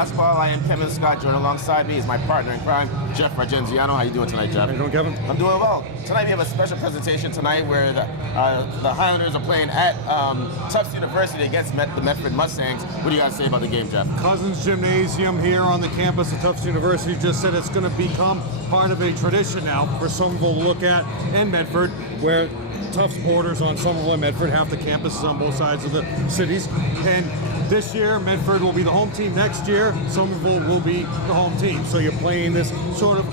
basketball. I am Kevin Scott. Joined alongside me is my partner in crime, Jeff Argenziano. How you doing tonight, Jeff? How you doing, Kevin? I'm doing well. Tonight we have a special presentation tonight where the Highlanders are playing at Tufts University against the Medford Mustangs. What do you guys say about the game, Jeff? Cousens Gymnasium here on the campus of Tufts University just said it's going to become part of a tradition now for Somerville to look at, and Medford, where Tufts borders on Somerville and Medford, half the campus is on both sides of the cities. And this year, Medford will be the home team. Next year, Somerville will be the home team. So you're playing this sort of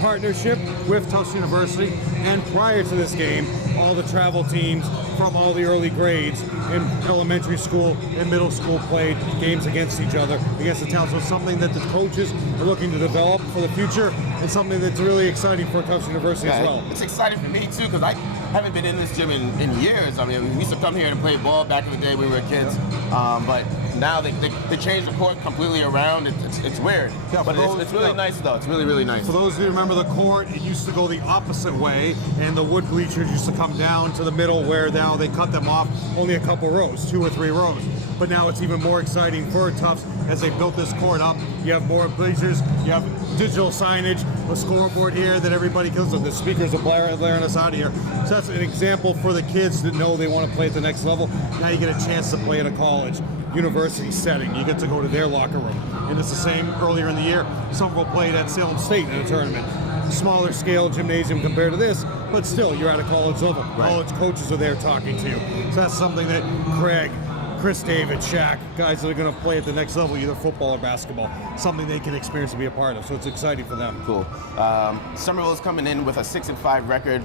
partnership with Tufts University. And prior to this game, all the travel teams from all the early grades in elementary school and middle school played games against each other, against the town. So it's something that the coaches are looking to develop for the future, and something that's really exciting for Tufts University as well. It's exciting for me too, because I haven't been in this gym in years. I mean, we used to come here and play ball back in the day when we were kids, but now they changed the court completely around. It's weird, but it's really nice though. It's really, really nice. For those of you who remember the court, it used to go the opposite way, and the wood bleachers used to come down to the middle, where now they cut them off only a couple rows, 2 or 3 rows. But now it's even more exciting for Tufts as they built this court up. You have more bleachers, you have digital signage, a scoreboard here that everybody kills. The speakers are blaring us out of here. So that's an example for the kids that know they want to play at the next level. Now you get a chance to play at a college, university setting. You get to go to their locker room. And it's the same earlier in the year. Somerville played at Salem State in a tournament. Smaller scale gymnasium compared to this, but still, you're at a college level. Right. College coaches are there talking to you. So that's something that Craig, Chris David, Shaq, guys that are going to play at the next level, either football or basketball, something they can experience and be a part of. So it's exciting for them. Cool. Somerville is coming in with a 6-5 record.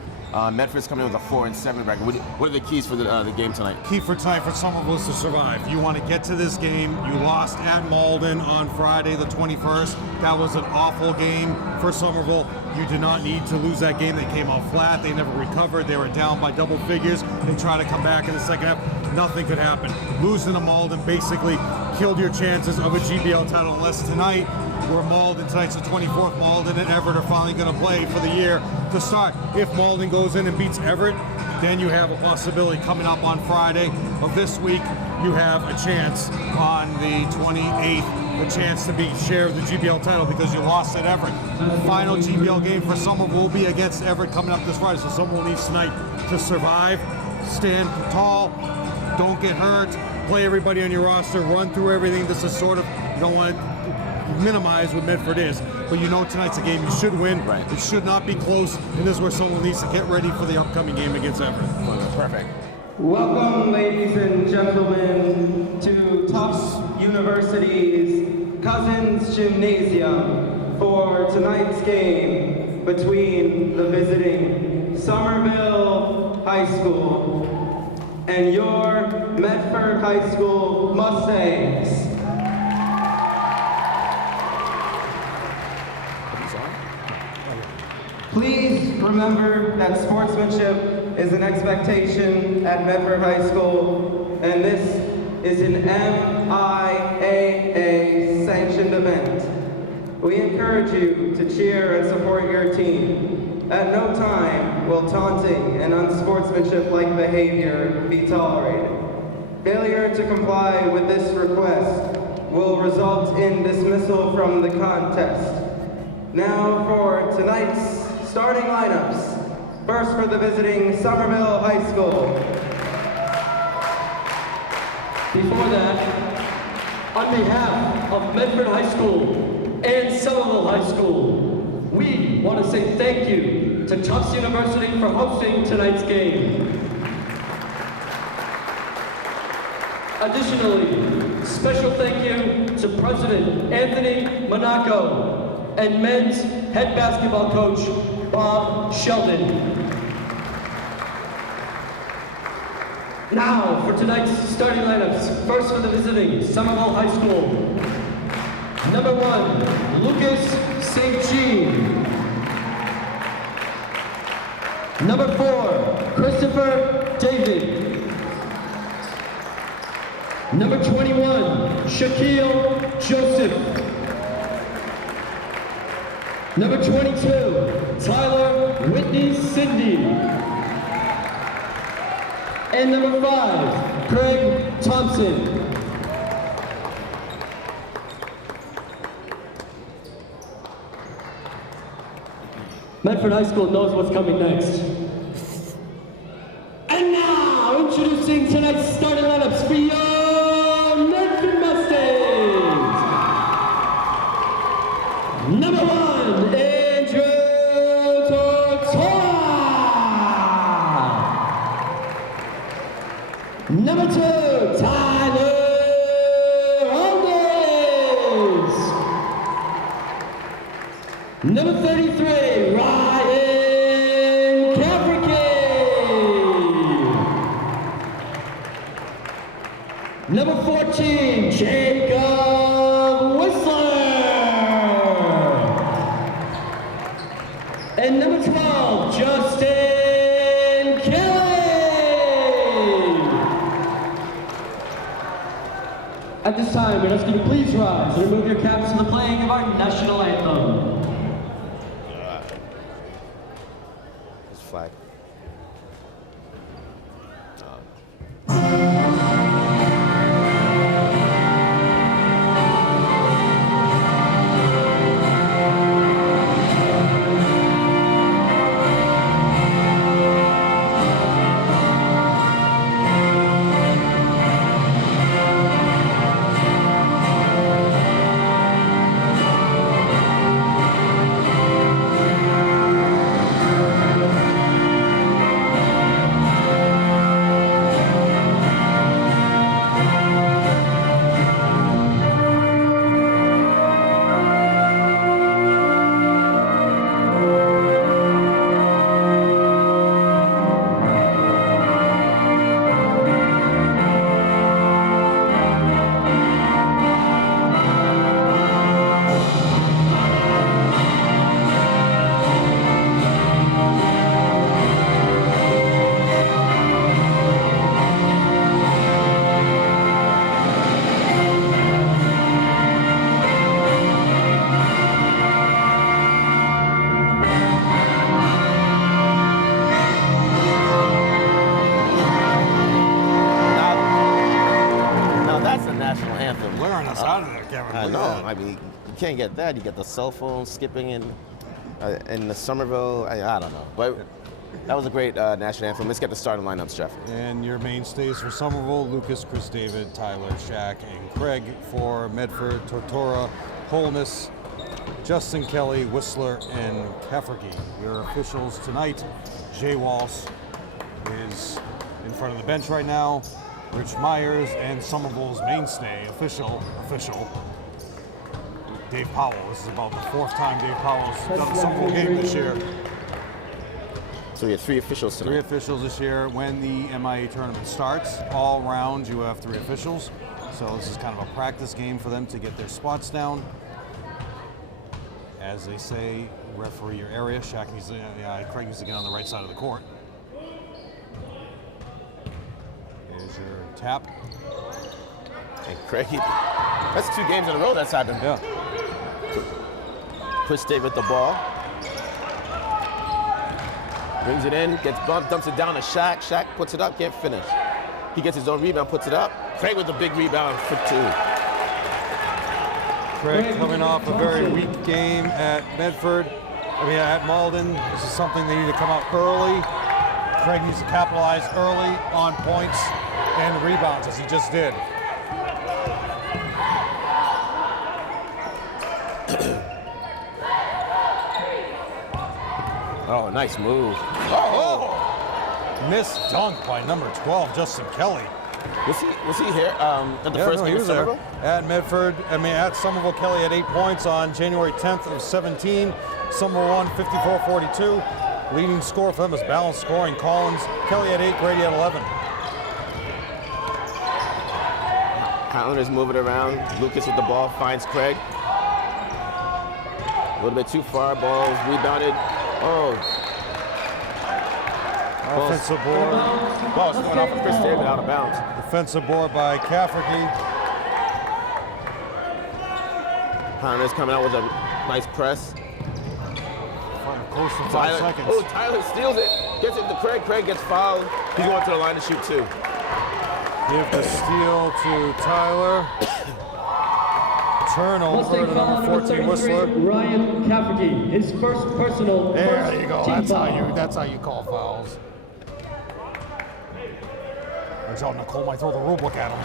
Medford's coming in with a 4-7 record. What are the keys for the game tonight? Key for tonight for Somerville is to survive. You want to get to this game. You lost at Malden on Friday the 21st. That was an awful game for Somerville. You did not need to lose that game. They came out flat. They never recovered. They were down by double figures. They tried to come back in the second half. Nothing could happen. Losing to Malden basically killed your chances of a GBL title, unless tonight, where Malden, tonight's the 24th, Malden and Everett are finally going to play for the year to start. If Malden goes in and beats Everett, then you have a possibility coming up on Friday of this week. You have a chance on the 28th, a chance to be share of the GBL title because you lost at Everett. The final GBL game for Somerville will be against Everett coming up this Friday. So Somerville needs tonight to survive, stand tall, don't get hurt, play everybody on your roster, run through everything. This is sort of, you don't want to minimize what Medford is, but you know tonight's a game you should win. Right. It should not be close, and this is where someone needs to get ready for the upcoming game against Everett. Perfect. Welcome, ladies and gentlemen, to Tufts University's Cousens Gymnasium for tonight's game between the visiting Somerville High School and your Medford High School Mustangs. Please remember that sportsmanship is an expectation at Medford High School, and this is an MIAA sanctioned event. We encourage you to cheer and support your team. At no time will taunting and unsportsmanship-like behavior be tolerated. Failure to comply with this request will result in dismissal from the contest. Now for tonight's starting lineups. First for the visiting Somerville High School. Before that, on behalf of Medford High School and Somerville High School, we want to say thank you to Tufts University for hosting tonight's game. Additionally, special thank you to President Anthony Monaco and men's head basketball coach Bob Sheldon. Now for tonight's starting lineups. First for the visiting Somerville High School. Number 1, Lucas St. Jean. Number 4, Christopher David. Number 21, Shaquille Joseph. Number 22, Tyler Whitney Cindy. And number 5, Craig Thompson. Medford High School knows what's coming next. And now, introducing tonight's starting lineups for your Medford Mustangs. Number 1, Andrew Tortora. Number 2, Tyler Holmes. Number 33, Ryan Caprican. Number 14, Jacob Whistler. And number 12, Justin Kelly. At this time, we'd ask you to please rise and remove your caps for the playing of our national anthem. Flag. I know. I mean, you can't get that. You get the cell phone skipping in the Somerville. I don't know. But that was a great national anthem. Let's get the starting lineups, Jeff. And your mainstays for Somerville: Lucas, Chris David, Tyler, Shaq, and Craig. For Medford: Tortora, Holness, Justin Kelly, Whistler, and Cafferty. Your officials tonight: Jay Walsh is in front of the bench right now. Rich Myers, and Somerville's mainstay, official, Dave Powell. This is about the 4th time Dave Powell's done a Somerville game this year. So we have 3 officials tonight. 3 officials this year. When the MIA tournament starts, all rounds you have 3 officials. So this is kind of a practice game for them to get their spots down. As they say, referee your area. Shaq needs to, Craig needs to get on the right side of the court. There's your tap. And Craig, that's 2 games in a row that's happened. Yeah. Chris David with the ball. Brings it in, gets bumped, dumps it down to Shaq. Shaq puts it up, can't finish. He gets his own rebound, puts it up. Craig with a big rebound for 2. Craig coming off a very weak game at Medford. At Malden. This is something they need to come out early. Craig needs to capitalize early on points and rebounds, as he just did. Oh, nice move. Missed dunk by number 12, Justin Kelly. Was he here at the first game of Somerville? At Medford, at Somerville, Kelly had 8 points on January 10th of 17. Somerville won 54-42. Leading scorer for them is balanced scoring. Collins, Kelly had 8, Grady had 11. Highlanders move it around. Lucas with the ball, finds Craig. A little bit too far, ball is rebounded. Offensive board. Ball's coming off of Chris David out of bounds. Defensive board by Cafferty. Highlanders coming out with a nice press. Close to 5 seconds. Oh, Tyler steals it. Gets it to Craig. Craig gets fouled. He's going to the line to shoot 2. Give the steal to Tyler. Turnover Mustang to foul number 14, Whistler. Ryan Cafferty, his first personal. There you go. Team That's how you call fouls. Watch out, Nicole might throw the rule book at him.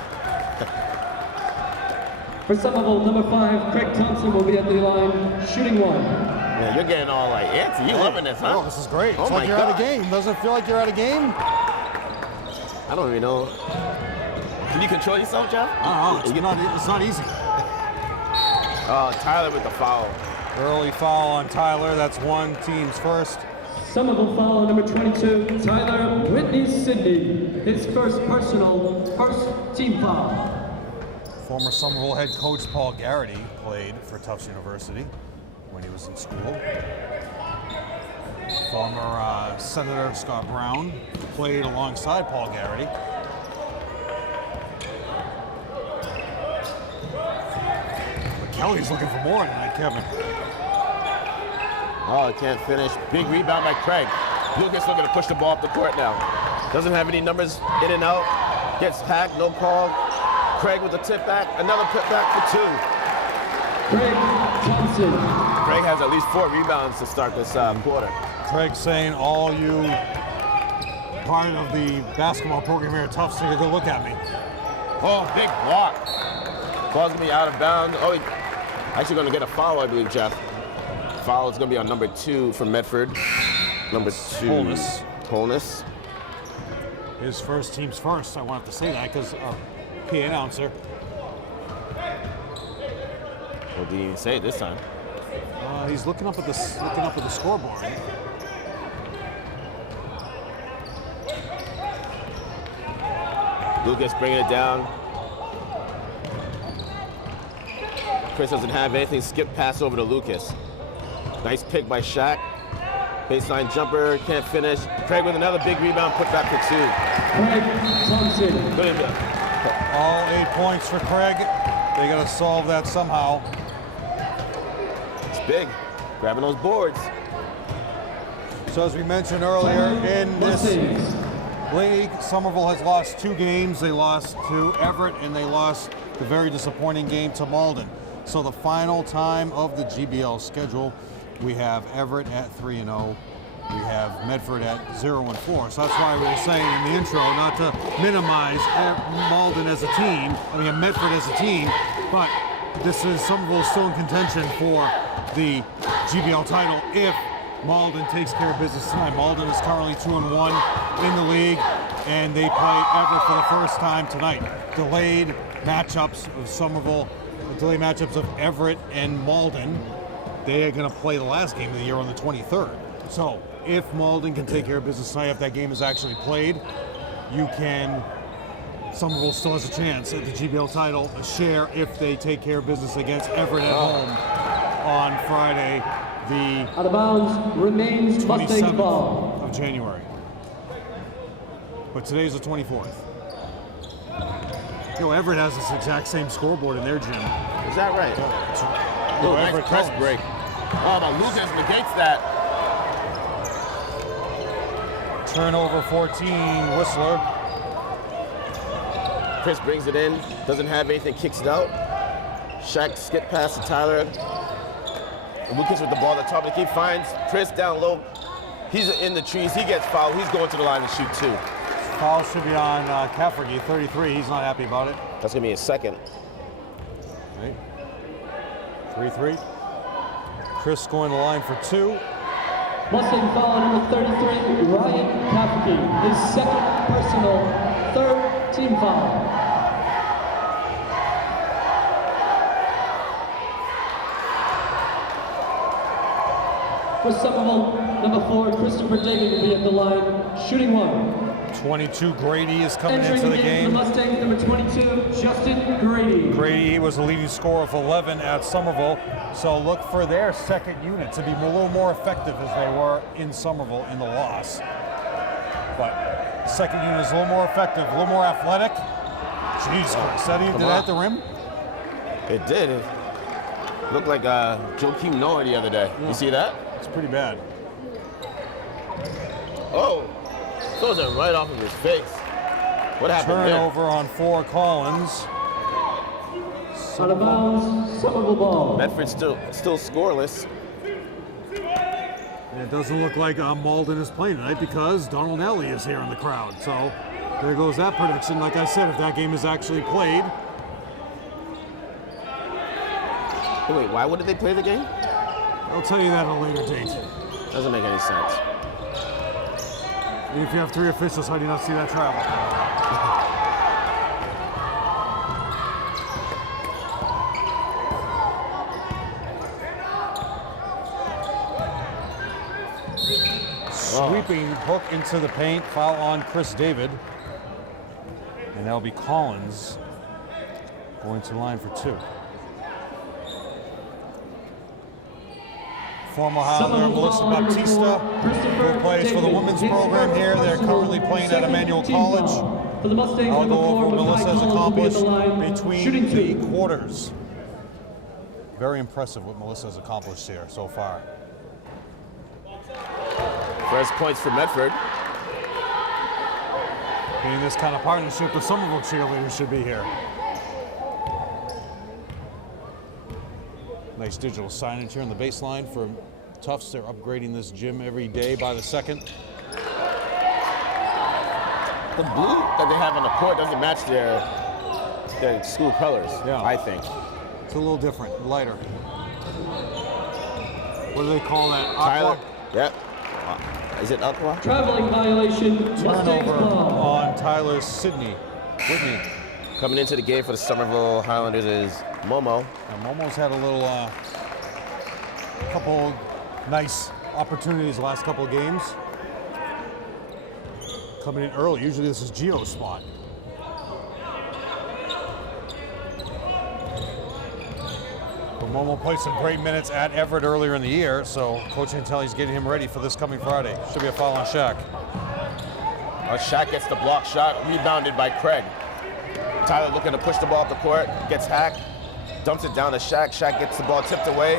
For Somerville, number 5, Craig Thompson will be at the line, shooting 1. Man, you're getting all like antsy. You loving this, huh? Oh, this is great. Oh It's like my you're God. at a game. Doesn't it feel like you're at a game? I don't even know. Can you control yourself, Jeff? I don't know. It's not easy. Tyler with the foul. Early foul on Tyler. That's one team's first. Somerville foul on number 22, Tyler Whitney Sidney, his first team foul. Former Somerville head coach Paul Garrity played for Tufts University when he was in school. Former Senator Scott Brown played alongside Paul Garrity. But Kelly's looking for more tonight, Kevin. Oh, can't finish. Big rebound by Craig. Lucas looking to push the ball up the court now. Doesn't have any numbers in and out. Gets hacked, no call. Craig with a tip back. Another tip back for 2. Craig Thompson. Craig has at least 4 rebounds to start this quarter. Craig saying, all you part of the basketball program here at Tufts, take a good look at me. Oh, big block. Ball's gonna be out of bounds. Oh, actually gonna get a foul, I believe, Jeff. Foul is gonna be on number 2 from Medford. Number 2. Holness. His first team's first. I wanted to say that because PA announcer. Well, didn't even say it this time. He's looking up at the scoreboard. Lucas bringing it down. Chris doesn't have anything. Skip pass over to Lucas. Nice pick by Shaq. Baseline jumper, can't finish. Craig with another big rebound, put back for 2. Craig Thompson. Good enough. All 8 points for Craig. They got to solve that somehow. It's big. Grabbing those boards. So as we mentioned earlier, in this league, Somerville has lost 2 games. They lost to Everett and they lost the very disappointing game to Malden. So the final time of the GBL schedule, we have Everett at 3-0. We have Medford at 0-4. So that's why we were saying in the intro not to minimize Malden as a team. I mean, Medford as a team, but this is Somerville still in contention for the GBL title if Malden takes care of business tonight. Malden is currently 2-1 in the league, and they play Everett for the first time tonight. Delayed matchups of Somerville, delayed matchups of Everett and Malden. They are going to play the last game of the year on the 23rd. So if Malden can take care of business tonight, if that game is actually played, Somerville still has a chance at the GBL title, a share if they take care of business against Everett at home on Friday, the Out of bounds remains Mustang ball. 27th of January. But today's the 24th. Everett has this exact same scoreboard in their gym. Is that right? Everett Nice press colors. break. Oh, but Lucas negates that. Turnover 14, Whistler. Chris brings it in, doesn't have anything, kicks it out. Shaq skip pass to Tyler. Lucas with the ball at the top of the key, finds Chris down low. He's in the trees, he gets fouled. He's going to the line to shoot 2. Foul should be on Cafferty, 33. He's not happy about it. That's gonna be his second. Okay. 3-3. Chris going to the line for 2. Mustang foul on number 33, Ryan Cafferty, his second personal, 3rd team foul. For Somerville, number 4, Christopher David will be at the line, shooting 1. 22, Grady is coming Entering into the for game. the Mustangs, number 22, Justin Grady. Grady was the leading scorer of 11 at Somerville, so look for their second unit to be a little more effective as they were in Somerville in the loss. But second unit is a little more effective, a little more athletic. Jeez, Chris, did that at the rim? It did. It looked like Joakim Noah the other day. Yeah. You see that? It's pretty bad. Oh, throws it right off of his face. What happened Turnover on 4, Collins. Out of bounds, Somerville ball. Medford still scoreless. And it doesn't look like Malden is playing tonight because Donald Nelly is here in the crowd. So there goes that prediction. Like I said, if that game is actually played. Wait, why wouldn't they play the game? I'll tell you that at a later date. Doesn't make any sense. And if you have 3 officials, how do you not see that travel? Sweeping hook into the paint, foul on Chris David. And that'll be Collins going to line for 2. Former Highlander Melissa Baptista, who plays for the women's program here. They're currently playing at Emmanuel College. I'll go over what Melissa has accomplished between the quarters. Very impressive what Melissa has accomplished here so far. First points for Medford. Being this kind of partnership, the Somerville cheerleaders should be here. Nice digital signage here on the baseline for Tufts. They're upgrading this gym every day by the second. The blue that they have on the court doesn't match their school colors, I think. It's a little different, lighter. What do they call that? Tyler, yep. Is it aqua? Traveling violation. Turnover on Tyler Whitney. Coming into the game for the Somerville Highlanders is Momo. Now, Momo's had a little, couple nice opportunities the last couple of games. Coming in early. Usually this is Gio's spot. But Momo played some great minutes at Everett earlier in the year, so Coach Antelli's getting him ready for this coming Friday. Should be a foul on Shaq. Shaq gets the block shot, rebounded by Craig. Tyler looking to push the ball up the court, gets hacked, dumps it down to Shaq. Shaq gets the ball tipped away.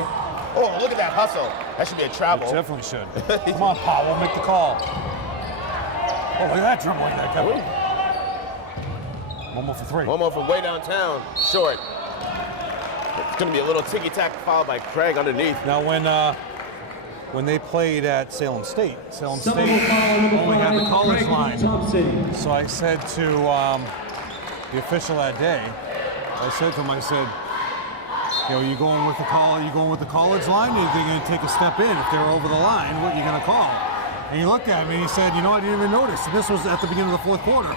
Oh, look at that hustle. That should be a travel. It definitely should. Come on, Powell, make the call. Oh, look at that dribbling that Kevin. Momo for 3. Momo from way downtown, short. It's going to be a little ticky-tack foul by Craig underneath. Now, when they played at Salem State only had the college line. So I said to the official that day, I said to him, you going with the college line, or are they going to take a step in? If they're over the line, what are you going to call? And he looked at me and he said, I didn't even notice. And this was at the beginning of the 4th quarter.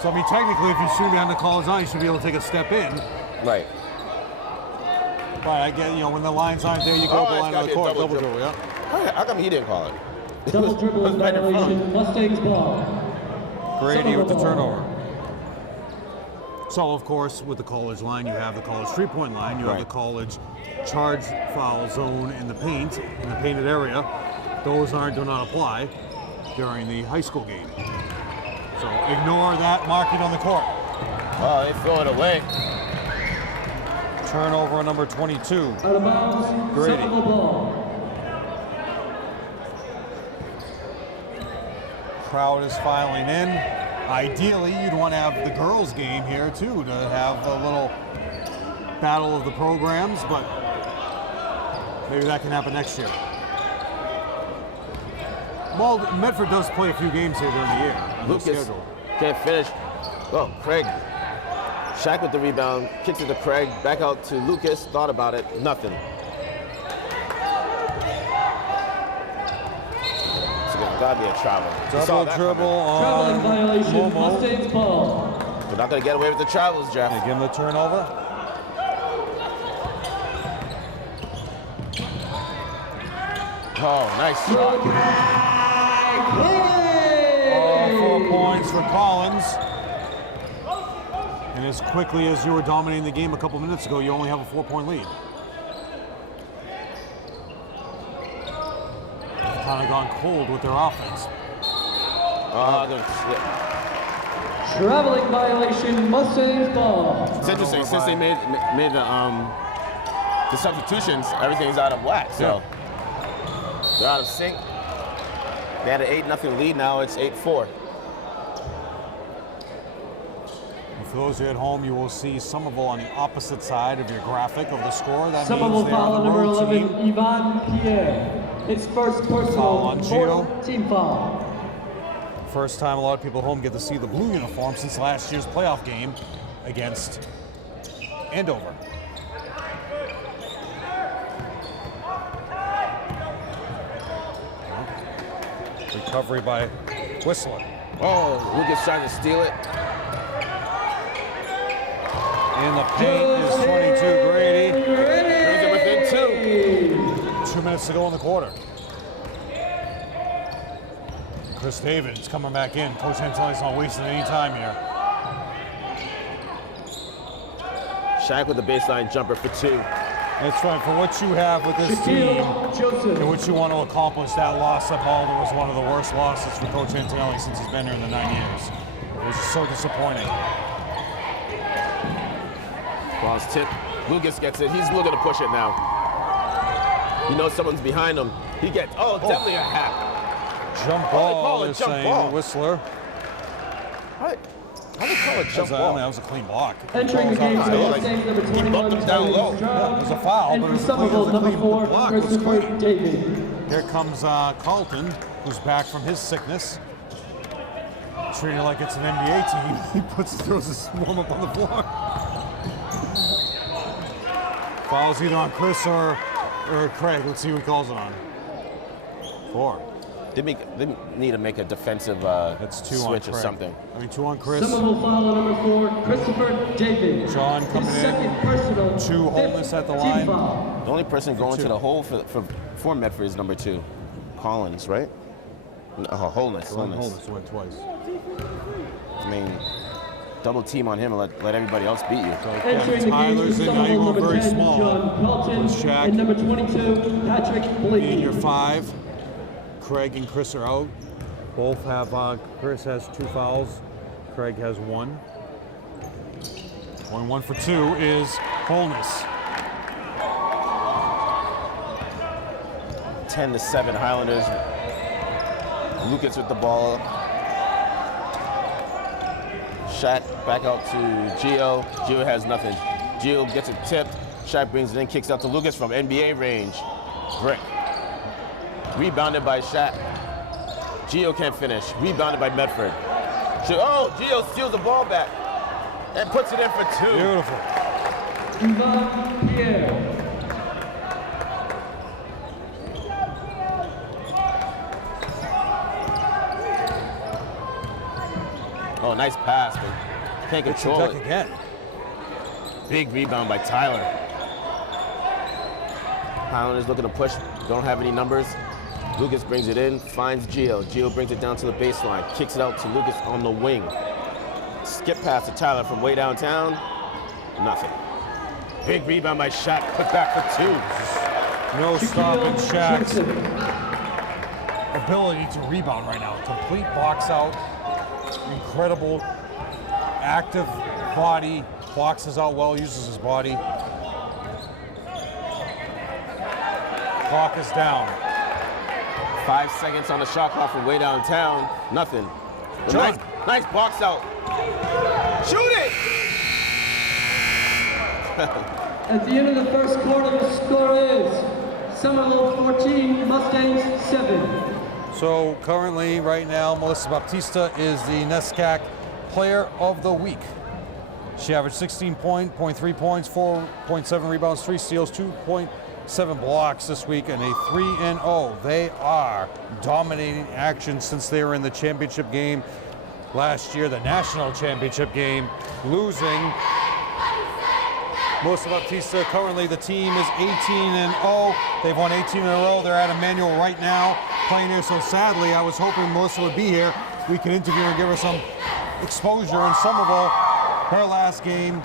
So, I mean, technically, if you shoot behind the college line, you should be able to take a step in. Right. But I get, when the lines aren't there, you go to the line of the court. Double dribble, yeah. How come he didn't call it? Double dribble violation, Mustangs ball. Grady with the turnover. So, of course, with the college line, you have the college 3-point line. You have the college charge foul zone in the painted area. Those do not apply during the high school game. So ignore that marking on the court. Oh, they throw it away. Turnover on number 22. Out of bounds, Grady. ball. Crowd is filing in. Ideally, you'd want to have the girls' game here too, to have a little battle of the programs, but maybe that can happen next year. Well, Medford does play a few games here during the year. Lucas can't finish. Oh, Craig. Shaq with the rebound, kicks it to Craig, back out to Lucas, thought about it, nothing. It's gotta be a travel. Double dribble on Traveling violation, Momo. Mustangs ball. They're not gonna get away with the travels, Jeff. They give him the turnover. Oh, nice shot. 4 points for Collins. And as quickly as you were dominating the game a couple minutes ago, you only have a 4-point lead. They've kind of gone cold with their offense. Traveling violation, Mustangs ball. It's interesting, since they made the substitutions, everything's out of whack, so they're out of sync. They had an 8-0 lead, now it's 8-4. For those of you at home, you will see Somerville on the opposite side of your graphic of the score. That Somerville means they're foul on the number road 11, team. Ivan Pierre. It's first Foul personal, on Gio. fourth team foul. First time a lot of people at home get to see the blue uniform since last year's playoff game against Andover. Recovery by Whistler. Oh, Lucas trying to steal it. In the paint is 22 Grady. Brings it within 2. 2 minutes to go in the quarter. Chris David's coming back in. Coach Antonio's not wasting any time here. Shaq with the baseline jumper for 2. That's right. For what you have with this team and what you want to accomplish, that loss at Boulder was one of the worst losses for Coach Antonioni since he's been here in the 9 years. It was just so disappointing. Ball's tip. Lucas gets it. He's looking to push it now. He knows someone's behind him. He gets, definitely a hack. Jump ball, they're saying. Whistler. How do you call it jump ball? That was a clean block. Entering the game for the Like, Mustangs, number he 21, bumped him down low. Yeah, it was a foul, and but it for was a Somerville, clean, number 4, the block was Christopher clean. David. Here comes Carlton, who's back from his sickness. Treating it like it's an NBA team. He throws his warm up on the floor. Fouls either on Chris or Craig. Let's see who he calls it on. 4. They need to make a defensive That's 2 switch on or Craig. something. I mean, 2 on Chris. Somerville foul number 4, Christopher David. John coming His in. second personal, 2 wholeness at the team line. foul. The only person going 2. to the hole for Medford is number 2. Collins, right? Wholeness. Wholeness went twice. I mean, double team on him and let everybody else beat you. Entering the game Tyler's for in, now you're Somerville, going number very 10, small. John Pelton, Shaq. and number 22, Patrick In Blakey. your 5. Craig and Chris are out. Both have, Chris has 2 fouls. Craig has 1. 1 for 2 is Wholeness. 10-7 Highlanders. Lucas with the ball. Shaq back out to Gio. Gio has nothing. Gio gets it tipped. Shaq brings it in, kicks out to Lucas from NBA range. Brick. Rebounded by Shaq. Gio can't finish. Rebounded by Medford. Gio steals the ball back and puts it in for 2. Beautiful. Ivan Pierre. Oh, nice pass, but can't control it. Again. Big rebound by Tyler. Highlanders looking to push, don't have any numbers. Lucas brings it in, finds Gio. Gio brings it down to the baseline, kicks it out to Lucas on the wing. Skip pass to Tyler from way downtown. Nothing. Big rebound by Shaq, put back for 2. No stopping Shaq's ability to rebound right now. Complete box out. Incredible active body. Boxes out well, uses his body. Clock is down. 5 seconds on the shot clock from way downtown. Nothing. John. Nice box out. Shoot it! At the end of the first quarter, the score is Somerville 14, Mustangs 7. So currently, right now, Melissa Baptista is the NESCAC Player of the Week. She averaged 16.3 points, 4.7 rebounds, 3 steals, 2.7 blocks this week, and a 3-0. They are dominating action since they were in the championship game last year, the national championship game, losing. Melissa Baptista, currently the team is 18-0. They've won 18 in a row. They're at Emmanuel right now, playing here. So sadly, I was hoping Melissa would be here. We could interview her and give her some exposure in Somerville. Her last game,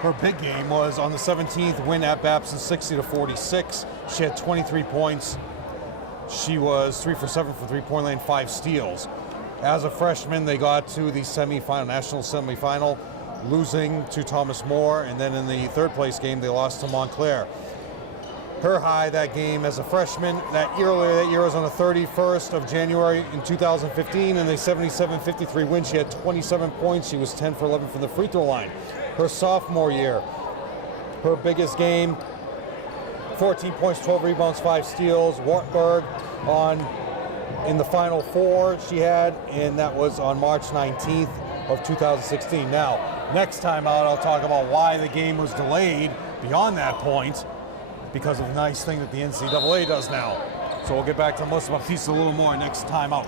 her big game, was on the 17th, win at Babson 60-46. She had 23 points. She was 3 for 7 for three-point lane, 5 steals. As a freshman, they got to the semifinal, national semifinal, losing to Thomas More, and then in the third place game, they lost to Montclair. her high that game as a freshman. Earlier that year was on the 31st of January in 2015, and a 77-53 win. She had 27 points. She was 10 for 11 from the free throw line. Her sophomore year, her biggest game, 14 points, 12 rebounds, 5 steals. Wartburg in the Final Four she had, and that was on March 19th of 2016. Now, next time out, I'll talk about why the game was delayed beyond that point, because of the nice thing that the NCAA does now. So we'll get back to Melissa Baptiste a little more next time out.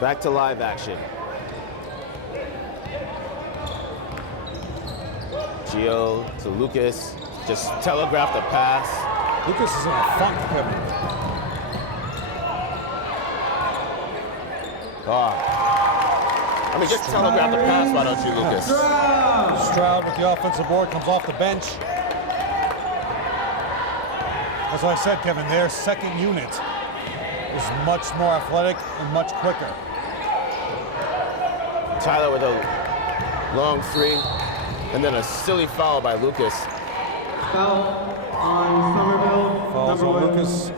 Back to live action. Gio to Lucas, just telegraph the pass. Lucas is in a funk, Kevin. I mean, just telegraph the pass, why don't you, Lucas? Stroud with the offensive board, comes off the bench. As I said, Kevin, their second unit is much more athletic and much quicker. Tyler with a long three, and then a silly foul by Lucas. Foul on Somerville. Fouls Number on one, Lucas.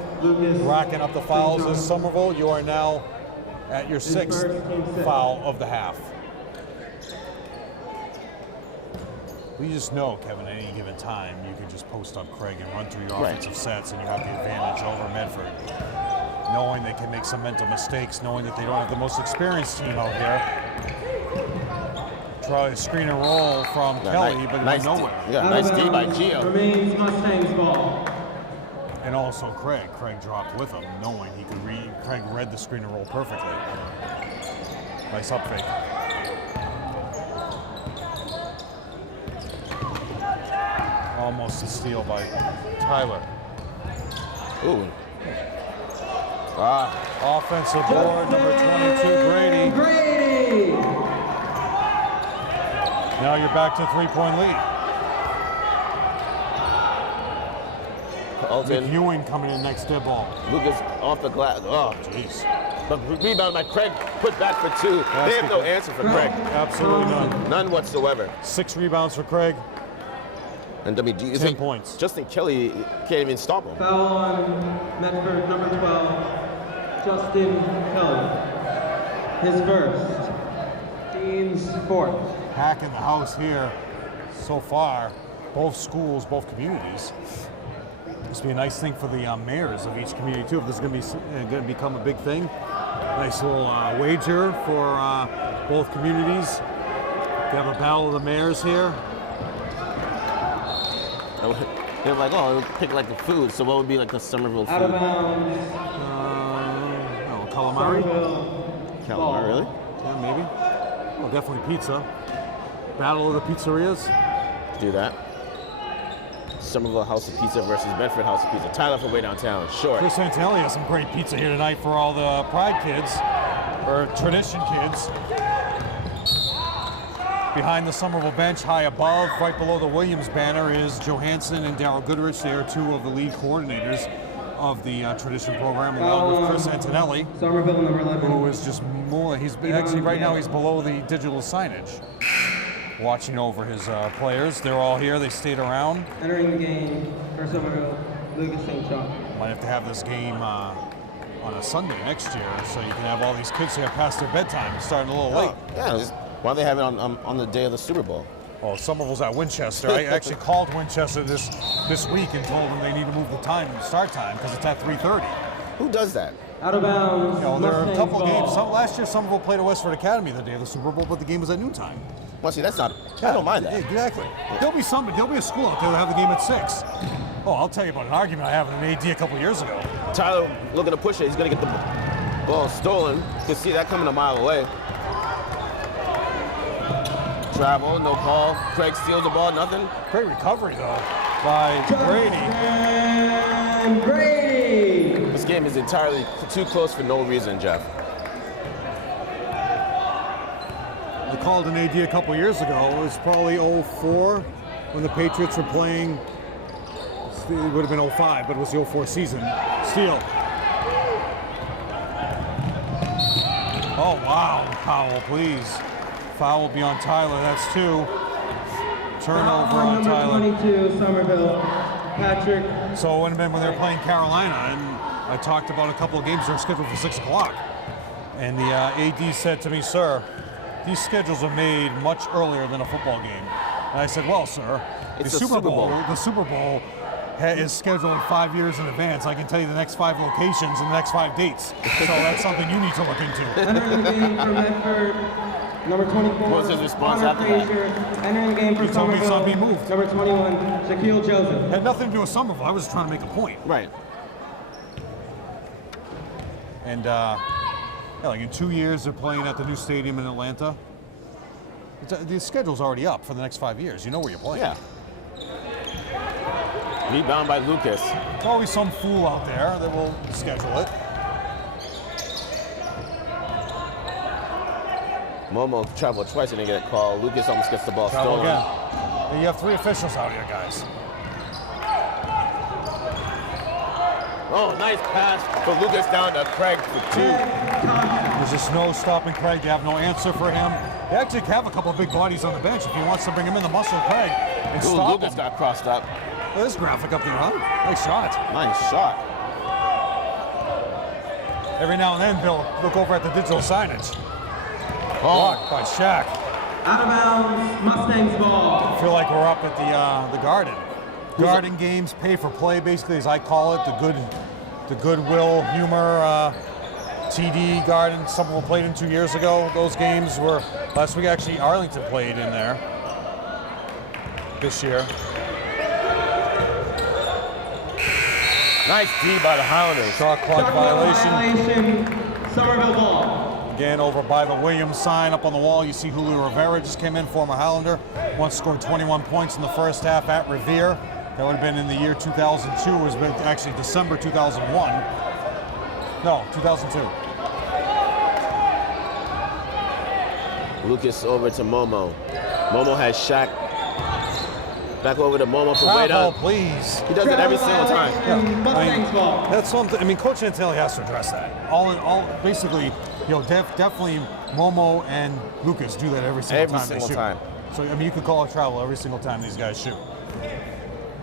Racking up the fouls as Somerville. You are now at your 6th foul of the half. We just know, Kevin, at any given time, you can just post up Craig and run through your offensive sets, and you have the advantage over Medford. Knowing they can make some mental mistakes, knowing that they don't have the most experienced team out here. Try to screen and roll from Kelly, but it went nowhere. Nice D by Gio. Remains Mustangs ball. And also Craig. Craig dropped with him, knowing he could read. Craig read the screen and roll perfectly. Nice up fake. Almost a steal by Tyler. Ooh. Offensive board, number 22, Grady. Grady! Now you're back to a 3-point lead. Alton. Ewing coming in next dead ball. Lucas off the glass. Oh, Jeez. but rebound by Craig, put back for 2. They have no answer for Craig. Absolutely none. None whatsoever. 6 rebounds for Craig. And I mean, do you 10 think points. Justin Kelly can't even stop him? Foul on Medford, number 12, Justin Kelly. His first. Team's fourth. Pack in the house here so far. Both schools, both communities. This will be a nice thing for the mayors of each community too. If this is going to become a big thing, nice little wager for both communities. We have a battle of the mayors here. They're like, oh, pick like the food. So what would be like the Somerville food? Out of bounds. Calamari. Calamari, really? Yeah, maybe. Well, definitely pizza. Battle of the pizzerias. Do that. Somerville House of Pizza versus Medford House of Pizza. Tyler from way downtown. Short. Chris Antonelli has some great pizza here tonight for all the Pride kids, or tradition kids. Behind the Somerville bench, high above, right below the Williams banner, is Johansson and Darryl Goodrich. They are 2 of the lead coordinators of the tradition program, along with Chris Antonelli, Somerville, number 11. who is just more. He's actually right now he's below the digital signage, watching over his players. They're all here. They stayed around. Entering the game for Somerville, Lucas St. John. Might have to have this game on a Sunday next year, so you can have all these kids here past their bedtime, starting a little late. Yeah, why do they have it on the day of the Super Bowl? Oh, Somerville's at Winchester. I actually called Winchester this week and told them they need to move the start time, because it's at 3:30. Who does that? Out of bounds. There are a couple of games. Ball. Last year, Somerville played at Westford Academy the day of the Super Bowl, but the game was at noontime. Well, see, that's not. I don't mind that. Exactly. There'll be a school out there that have the game at 6. Oh, I'll tell you about an argument I had with an AD a couple years ago. Tyler looking to push it. He's going to get the ball stolen. You can see that coming a mile away. Travel, no call. Craig steals the ball, nothing. Great recovery, though, by Brady. And Brady! This game is entirely too close for no reason, Jeff. I called an AD a couple years ago. It was probably 04 when the Patriots were playing. It would have been 05, but it was the 04 season. Steal. Oh, wow. Foul, please. Foul will be on Tyler. That's 2. Turnover on number Tyler. 22, Somerville, Patrick So when they were playing Carolina, and I talked about a couple of games that are scheduled for 6 o'clock, and the AD said to me, "Sir, these schedules are made much earlier than a football game." And I said, "Well, sir, the Super Bowl is scheduled 5 years in advance. I can tell you the next 5 locations and the next 5 dates. So that's something you need to look into." Entering the game for Medford, number 24. What was his response Connor after that? Frazier. Entering the game for He told me Somerville, something moved. number 21, Shaquille Joseph. Had nothing to do with Somerville. I was trying to make a point. Right. And yeah, like in 2 years, they're playing at the new stadium in Atlanta. The schedule's already up for the next 5 years. You know where you're playing. Yeah. Rebound by Lucas. There's always some fool out there that will schedule it. Momo traveled twice and didn't get a call. Lucas almost gets the ball Travel stolen. again. And you have 3 officials out here, guys. Oh, nice pass for Lucas down to Craig for 2. There's just no stopping Craig. They have no answer for him. They actually have a couple of big bodies on the bench. If he wants to bring him in the muscle, Craig, and Ooh, stop Lucas him. got crossed up. Look at this graphic up there, huh? Nice shot. Nice shot. Every now and then, Bill, look over at the digital signage. Oh, Blocked by Shaq. Out of bounds, Mustangs ball. I feel like we're up at the Garden. Garden games, pay for play, basically, as I call it. The goodwill humor TD Garden. Somerville played in 2 years ago. Those games were last week. Actually, Arlington played in there this year. nice D by the Highlanders. Shot clock violation. Somerville ball. Again, over by the Williams sign up on the wall, you see Julio Rivera just came in, former Highlander. Once scored 21 points in the first half at Revere. That would have been in the year 2002. It was actually December 2001. No, 2002. Lucas over to Momo. Momo has Shaq. Back over to Momo for way Travel, down. please. He does it every single time. Mustangs ball. That's something. I mean, Coach Antelli has to address that. Basically, definitely Momo and Lucas do that every single time they shoot. So I mean, you could call it travel every single time these guys shoot.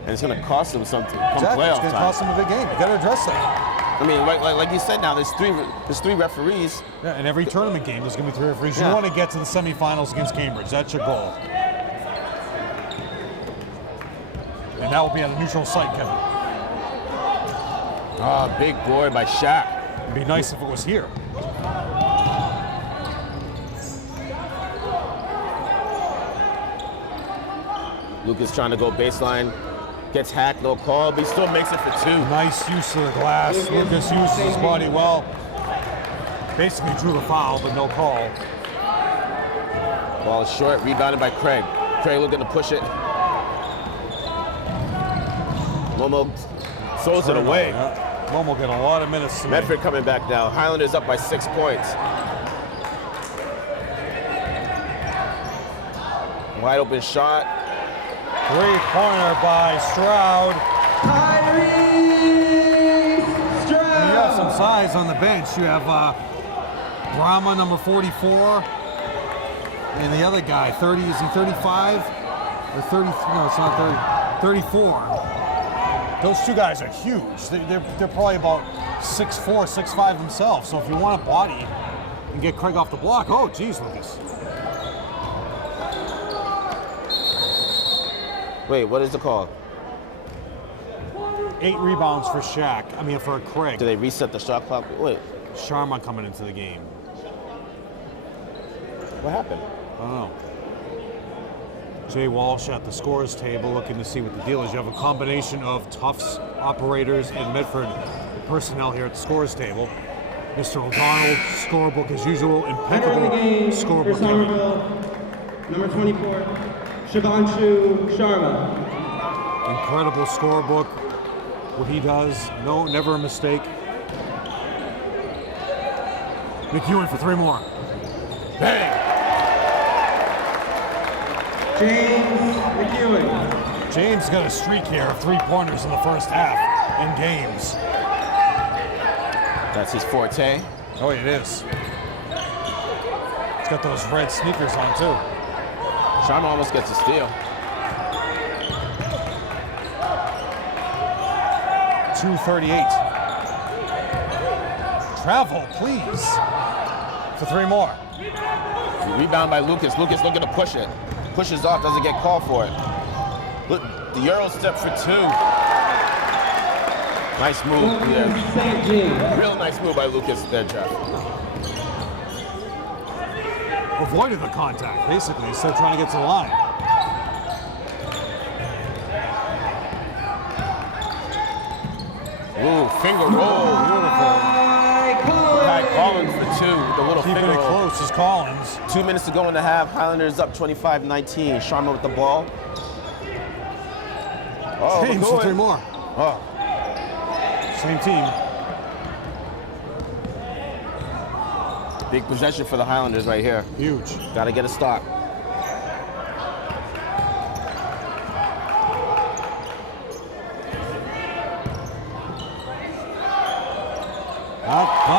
And it's going to cost them something. Exactly, it's going to cost them a big game. You got to address that. I mean, like you said, now there's three referees. Yeah, in every tournament game, there's going to be 3 referees. Yeah. You want to get to the semifinals against Cambridge. That's your goal. And that will be at a neutral site, Kevin. Oh, big boy by Shaq. It'd be nice if it was here. Lucas trying to go baseline. Gets hacked, no call, but he still makes it for 2. Nice use of the glass. Lucas used his body well. Basically drew the foul, but no call. Ball is short, rebounded by Craig. Craig looking to push it. Momo throws it away. Yeah. Momo get a lot of minutes tonight. Medford coming back now. Highlanders up by 6 points. Wide open shot. 3-pointer by Stroud. Tyree Stroud. You have some size on the bench. You have Brahma, number 44, and the other guy, 30. Is he 35 or 30? No, it's not 30. 34. Those 2 guys are huge. They're probably about 6'4", 6'5" themselves. So if you want a body and get Craig off the block, oh, geez, Lucas. Wait, what is the call? 8 rebounds for Shaq. I mean, for Craig. Do they reset the shot clock? Wait, Sharma coming into the game. what happened? I don't know. Jay Walsh at the scores table looking to see what the deal is. You have a combination of Tufts operators and Medford personnel here at the scores table. Mr. O'Donnell, scorebook as usual, Entering the game impeccable for scorebook. Somerville, number 24, Shivanshu Sharma. Incredible scorebook. What he does, no, never a mistake. McEwen for 3 more. Bang! James McEwen. James got a streak here of 3-pointers in the first half in games. That's his forte. Oh, it is. He's got those red sneakers on too. Sharma almost gets a steal. 2:38. Travel, please. For 3 more. Rebound by Lucas. Lucas looking to push it. Pushes off, doesn't get called for it. Look, the Euro step for 2. Nice move. Yeah. Real nice move by Lucas there, Jeff. Avoided the contact, basically, instead of trying to get to the line. Ooh, finger roll. Beautiful. Collins for 2, the little Keeping finger it roll. close is Collins. 2 minutes to go in the half. Highlanders up 25-19. Sharma with the ball. Oh, James for 3 more. Oh. Same team. Big possession for the Highlanders right here. Huge. Got to get a stop.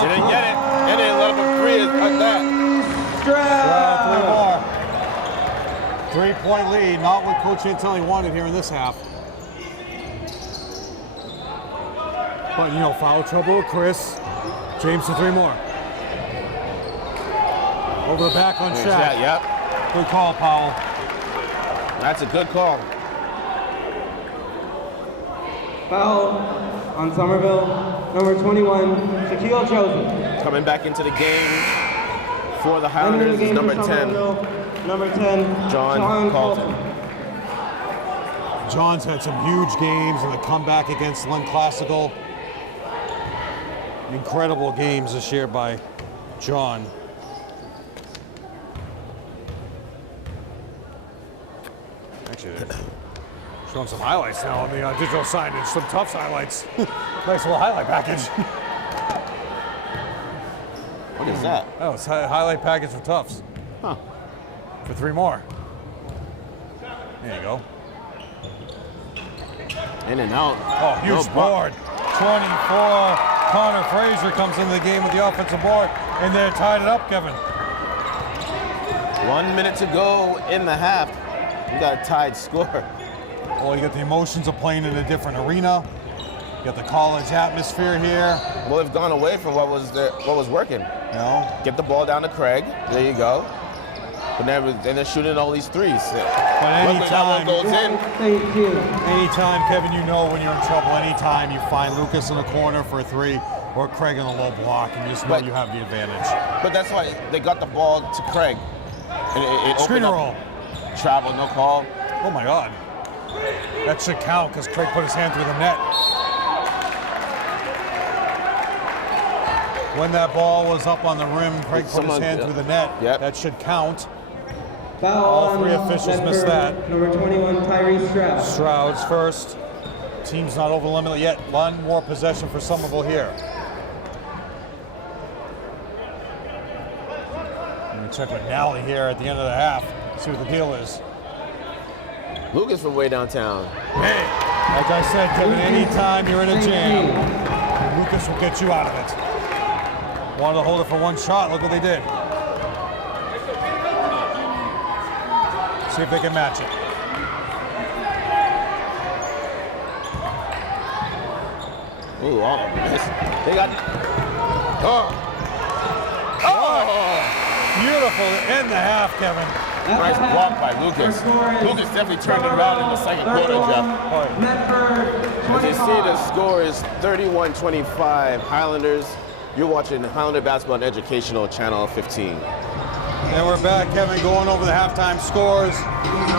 Didn't get it. And they let him a 3 like that. 3 more. 3-point lead. Not what Coach Antilli wanted here in this half. But, you know, foul trouble, Chris. James for 3 more. Over the back on Shaq. Yep. Good call, Powell. That's a good call. Foul on Somerville, number 21, Shaquille Joseph. Coming back into the game for the Entering Highlanders the is game number for 10. Somerville, number 10, John Carlton. John's had some huge games in the comeback against Lund Classical. Incredible games this year by John. Actually, they're showing some highlights now on the digital signage. Some Tufts highlights. Nice little highlight package. What is that? Oh, it's a highlight package for Tufts. Huh. For 3 more. There you go. In and out. Oh, huge board. 24. Connor Fraser comes into the game with the offensive board, and they're tied it up, Kevin. 1 minute to go in the half. We got a tied score. Well, you got the emotions of playing in a different arena. You got the college atmosphere here. Well, they've gone away from what was working. You know, Get the ball down to Craig. There you go. But then they're shooting all these threes. but Luckily, that one goes in. Thank you. anytime, Kevin, you know when you're in trouble. Anytime you find Lucas in the corner for a 3 or Craig in the low block, and you just know But- you have the advantage. But that's why they got the ball to Craig. And it Screen opened up. roll. Travel, no call. Oh my God. That should count because Craig put his hand through the net. When that ball was up on the rim, Craig put his hand through the net. Yep. That should count. Foul All on 3 officials missed Medford, that. Number 21, Tyrese Stroud. Stroud's first. Team's not over the limit yet. One more possession for Somerville here. Let me check with Nally here at the end of the half. See what the deal is. Lucas from way downtown. Hey, like I said, Kevin, anytime you're in a jam, Lucas will get you out of it. Wanted to hold it for 1 shot. Look what they did. See if they can match it. Ooh, they got. Oh. Beautiful to end the half, Kevin. Nice block by Lucas. Lucas definitely turned it around in the second quarter, Jeff. Medford, As you see, the score is 31-25 Highlanders. You're watching Highlander Basketball and Educational Channel 15. And we're back, Kevin, going over the halftime scores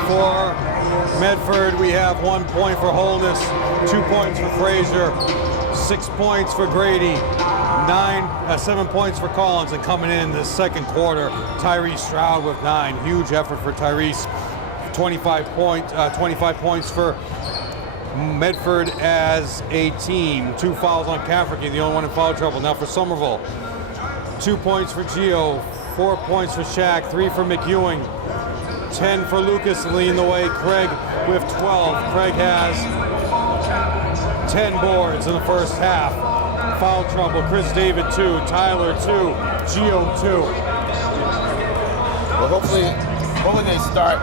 for Medford. We have 1 point for Holness, 2 points for Fraser, 6 points for Grady, 7 points for Collins, and coming in the second quarter, Tyrese Stroud with 9. Huge effort for Tyrese. 25 points for Medford as a team. 2 fouls on Cafferty, the only one in foul trouble. Now for Somerville, 2 points for Gio, 4 points for Shaq, 3 for McEwing, 10 for Lucas leading the way. Craig with 12. Craig has 10 boards in the first half. Foul trouble. Chris David 2, Tyler 2, Gio 2. Well, hopefully they start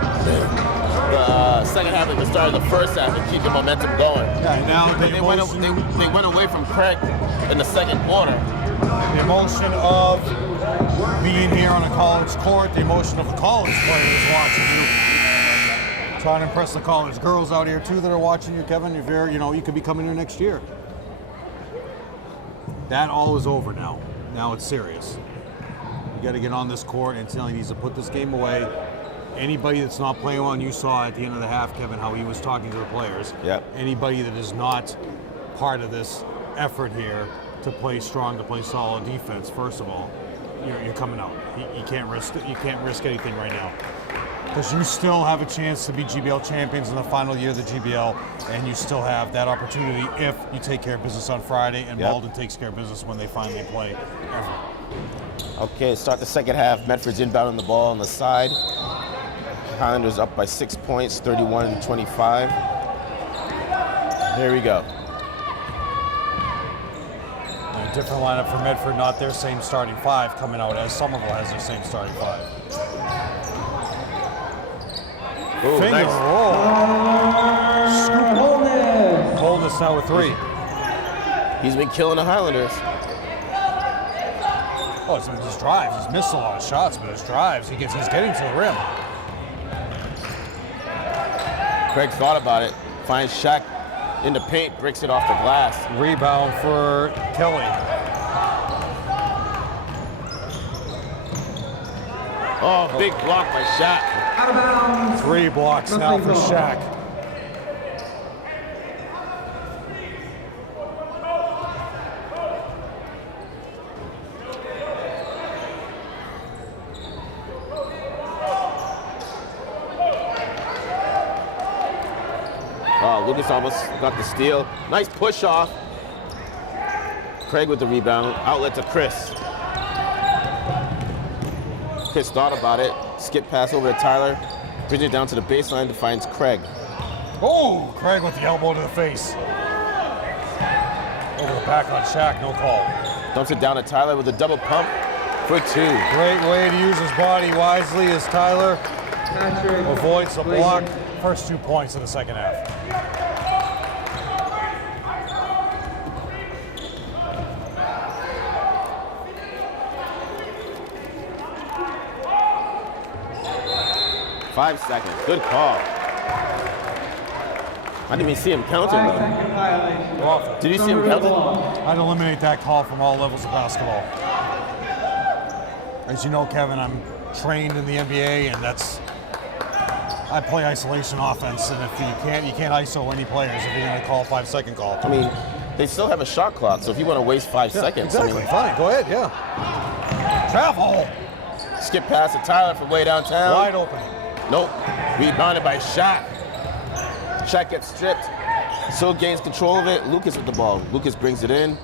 the second half like the start of the first half to keep the momentum going. Yeah, now They went away from Craig in the second quarter. The emotion of being here on a college court, the emotion of the college players watching you. Trying to impress the college girls out here too that are watching you, Kevin. You're very, you could be coming here next year. That all is over now. Now it's serious. You got to get on this court and tell he needs to put this game away. Anybody that's not playing well, and you saw at the end of the half, Kevin, how he was talking to the players. Yep. Anybody that is not part of this effort here to play strong, to play solid defense, first of all, you're coming out. You can't risk it. You can't risk anything right now. Because you still have a chance to be GBL champions in the final year of the GBL, and you still have that opportunity if you take care of business on Friday, and Malden takes care of business when they finally play ever. Okay, start the second half. Medford's inbounding the ball on the side. Highlanders up by 6 points, 31-25. Here we go. A different lineup for Medford, not their same starting five coming out as Somerville has their same starting five. Ooh, Finger nice. roll. Coldness now with 3. He's been killing the Highlanders. Oh, it's his drives. He's missed a lot of shots, but his drives, he's getting to the rim. Craig thought about it. Finds Shaq in the paint, breaks it off the glass. Rebound for Kelly. Oh, big block by Shaq. 3 blocks now for Shaq. Oh, Lucas almost got the steal. Nice push off. Craig with the rebound. Outlet to Chris. Chris thought about it. Skip pass over to Tyler. Brings it down to the baseline to find Craig. Oh, Craig with the elbow to the face. Over the back on Shaq, no call. Dumps it down to Tyler with a double pump for 2. Great way to use his body wisely as Tyler avoids the block. First 2 points in the second half. Five seconds. Good call. I didn't even see him counting. Did you see him counting? I'd eliminate that call from all levels of basketball. As you know, Kevin, I'm trained in the NBA, and I play isolation offense, and if you can't ISO any players if you're going to call a 5-second call. I mean, they still have a shot clock, so if you want to waste 5 seconds, exactly. I mean, Fine, go ahead, yeah. Travel. Skip pass to Tyler from way downtown. Wide open. Nope. Rebounded by Shaq. Shaq gets stripped. Still gains control of it. Lucas with the ball. Lucas brings it in.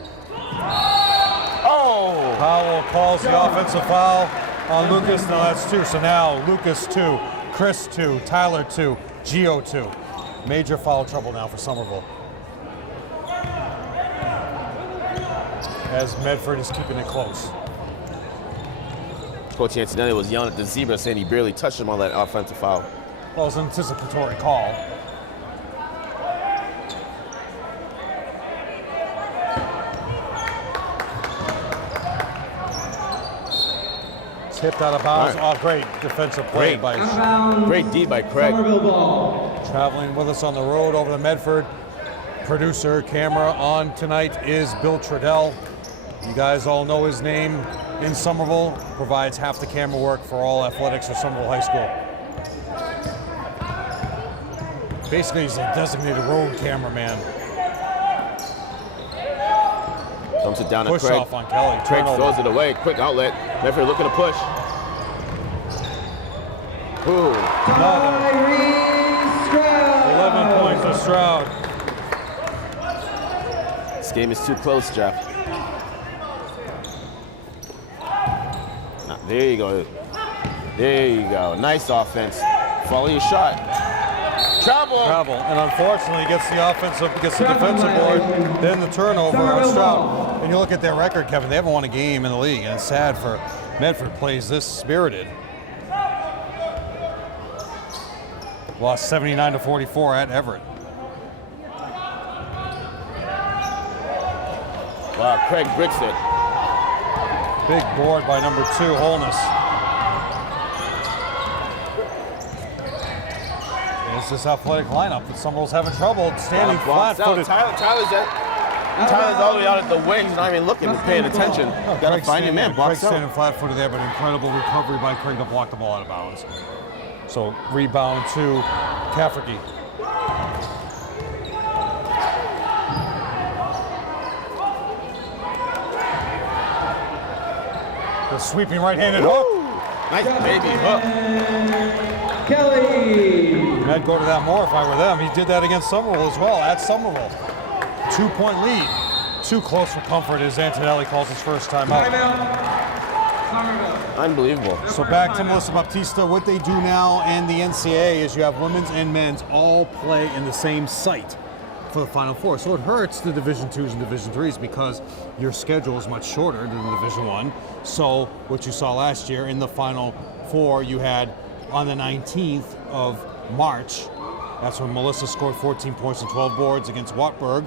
Oh! Powell calls the offensive foul on Lucas. No, that's 2. So now Lucas 2, Chris 2, Tyler 2, Gio 2. Major foul trouble now for Somerville. As Medford is keeping it close. Coach Antonelli was yelling at the zebra saying he barely touched him on that offensive foul. Well, it was an anticipatory call. Tipped out of bounds. Right. Oh, great defensive play by Great D by Craig. Traveling with us on the road over to Medford. Producer, camera on tonight is Bill Treadell. You guys all know his name in Somerville. Provides half the camera work for all athletics for Somerville High School. Basically, he's a designated road cameraman. Dumps it down to Push Craig. off on Kelly. Craig Turnover. throws it away. Quick outlet. Medford looking to push. Ooh. 11 points to Stroud. This game is too close, Jeff. There you go. There you go. Nice offense. Follow your shot. Travel. And unfortunately gets the defensive board, then the turnover on Stroud. And you look at their record, Kevin, they haven't won a game in the league, and it's sad for Medford plays this spirited. Lost 79-44 at Everett. Wow, Craig bricks it. Big board by number 2, Holness. It's this athletic lineup that Somerville's having trouble standing flat-footed. Tyler's all the way out at the wings, not even looking, paying attention. Gotta find your man, Craig's standing flat-footed there, but incredible recovery by Craig to block the ball out of bounds. So rebound to Cafferty. The sweeping right-handed hook. Nice baby hook. Kelly. I'd go to that more if I were them. He did that against Somerville as well, at Somerville. 2-point lead. Too close for comfort as Antonelli calls his first time out. Unbelievable. So back to Melissa Baptista. What they do now and the NCAA is you have women's and men's all play in the same site for the Final Four. So it hurts the Division IIs and Division IIIs because your schedule is much shorter than the Division I. So what you saw last year in the Final Four, you had on the 19th of March, that's when Melissa scored 14 points and 12 boards against Wartburg.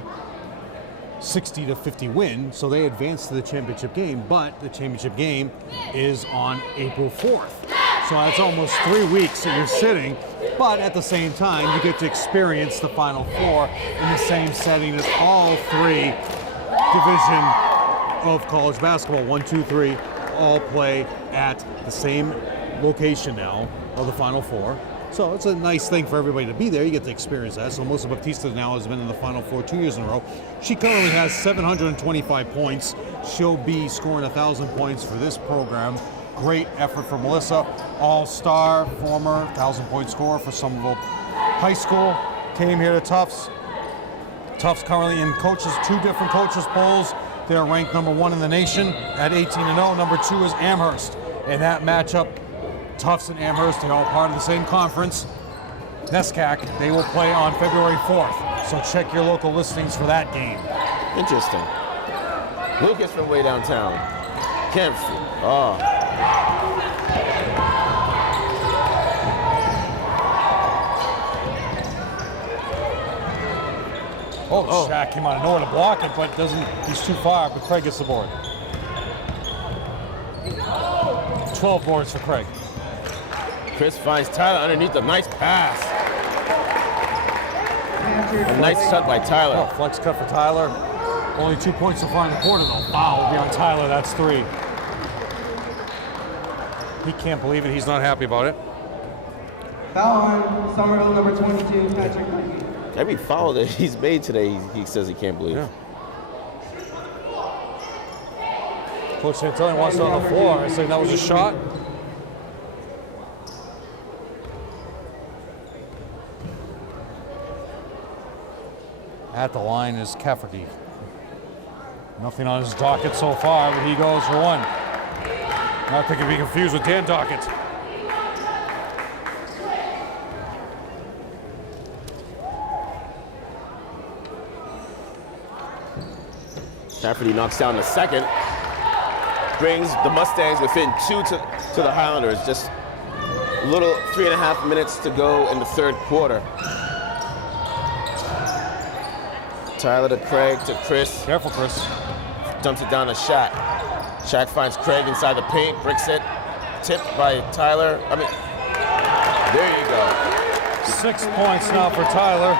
60-50 win, so they advanced to the championship game, but the championship game is on April 4th. So that's almost 3 weeks that you're sitting, but at the same time, you get to experience the Final Four in the same setting as all 3 division of college basketball, 1, 2, 3, all play at the same location now of the Final Four. So it's a nice thing for everybody to be there. You get to experience that. So Melissa Baptista now has been in the Final Four 2 years in a row. She currently has 725 points. She'll be scoring 1,000 points for this program. Great effort for Melissa. All-star, former 1,000-point scorer for Somerville High School. Came here to Tufts. Tufts currently in coaches, 2 different coaches polls. They're ranked number 1 in the nation at 18-0. Number 2 is Amherst. In that matchup, Tufts and Amherst, they're all part of the same conference. NESCAC, they will play on February 4th. So check your local listings for that game. Interesting. Lucas from way downtown. Kemp. Oh. Oh, Shaq came out of nowhere to block it, but doesn't. He's too far, but Craig gets the board. 12 boards for Craig. Chris finds Tyler underneath a nice pass. A nice shot by Tyler. Oh, flex cut for Tyler. Only 2 points so far in the quarter, though. Foul will be on Tyler. That's 3. He can't believe it. He's not happy about it. Foul on Somerville number 22, Patrick Mikey. Every foul that he's made today, he says he can't believe. Yeah. Coach Santilli wants it on the floor. I say that was a shot. At the line is Cafferty. Nothing on his docket so far, but he goes for 1. Not to be confused with Dan Dockett. Cafferty knocks down the second. Brings the Mustangs within 2 to the Highlanders. Just a little 3.5 minutes to go in the third quarter. Tyler to Craig to Chris. Careful, Chris. Dumps it down to Shaq. Shaq finds Craig inside the paint, bricks it. Tipped by Tyler. There you go. 6 points now for Tyler.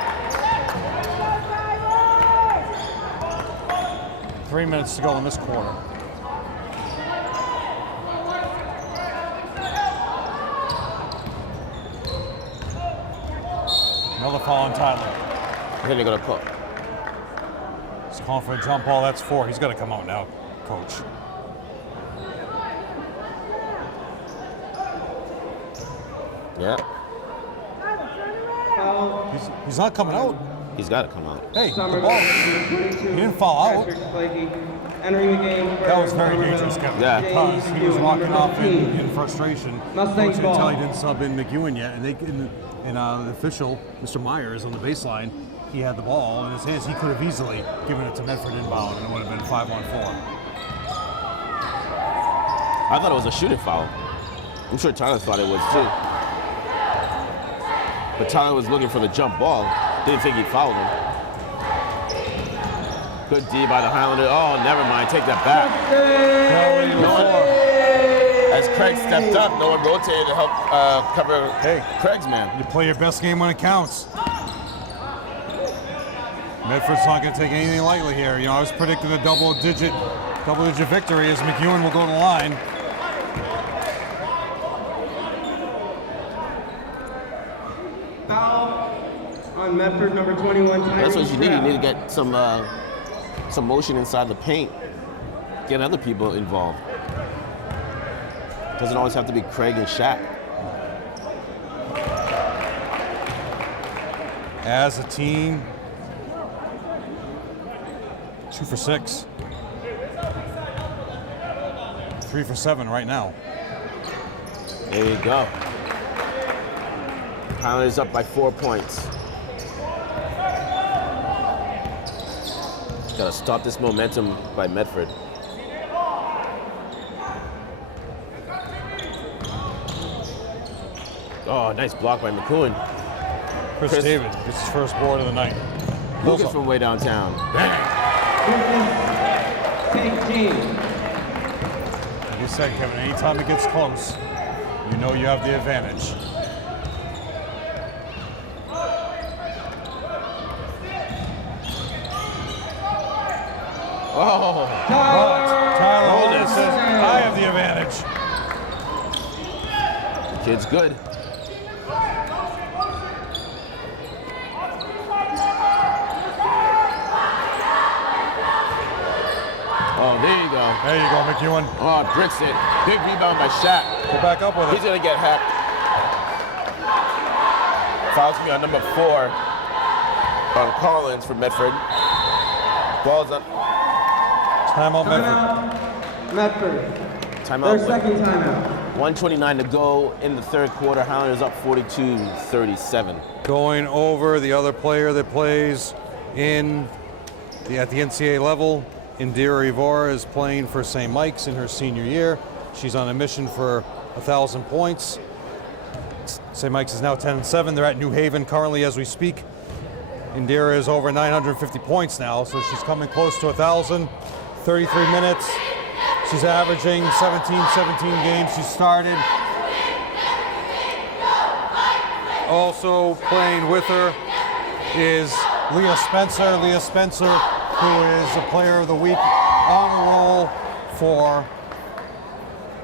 3 minutes to go in this quarter. Another foul on Tyler. I think they're going to call. He's calling for a jump ball. That's 4. He's got to come out now, coach. Yeah. He's not coming out. He's got to come out. Hey, the ball. He didn't fall out. Entering the game. That was very dangerous, Kevin. Yeah. Because he was walking off in frustration. Mustangs Coach ball. Antelli didn't sub in McEwen yet, and the official, Mr. Myers, on the baseline, he had the ball in his hands. He could have easily given it to Medford inbound, and it would have been 5-on-4. I thought it was a shooting foul. I'm sure Tyler thought it was too. But Tyler was looking for the jump ball. Didn't think he'd foul him. Good D by the Highlanders. Oh, never mind. Take that back. No one, as Craig stepped up, no one rotated to help cover Craig's man. You play your best game when it counts. Medford's not going to take anything lightly here. You know, I was predicting a double-digit victory as McEwen will go to the line. Foul on Medford, number 21. That's what you need. You need to get some motion inside the paint. Get other people involved. Doesn't always have to be Craig and Shaq. As a team, 2 for 6. 3 for 7 right now. There you go. Highlanders up by 4 points. Gotta stop this momentum by Medford. Oh, nice block by McEwen. Chris David gets his first board of the night. Lucas from way downtown. Bang! Like you said, Kevin, anytime it gets close, you know you have the advantage. Oh! Tyler says, I have the advantage. The kid's good. Oh, there you go. There you go, McEwen. Oh, bricks it. Big rebound by Shaq. Go back up with it. He's gonna get hacked. Foul's gonna be on number 4 on Collins for Medford. Ball's up. Timeout, Medford. Timeout. Their second timeout. 1:29 to go in the third quarter. Highlanders up 42-37. Going over the other player that plays at the NCAA level. Indira Ivora is playing for St. Mike's in her senior year. She's on a mission for 1,000 points. St. Mike's is now 10-7. They're at New Haven currently as we speak. Indira is over 950 points now, so she's coming close to 1,000. 33 minutes. She's averaging 17 games she started. Also playing with her is Leah Spencer. Leah Spencer, who is a player of the week on a roll for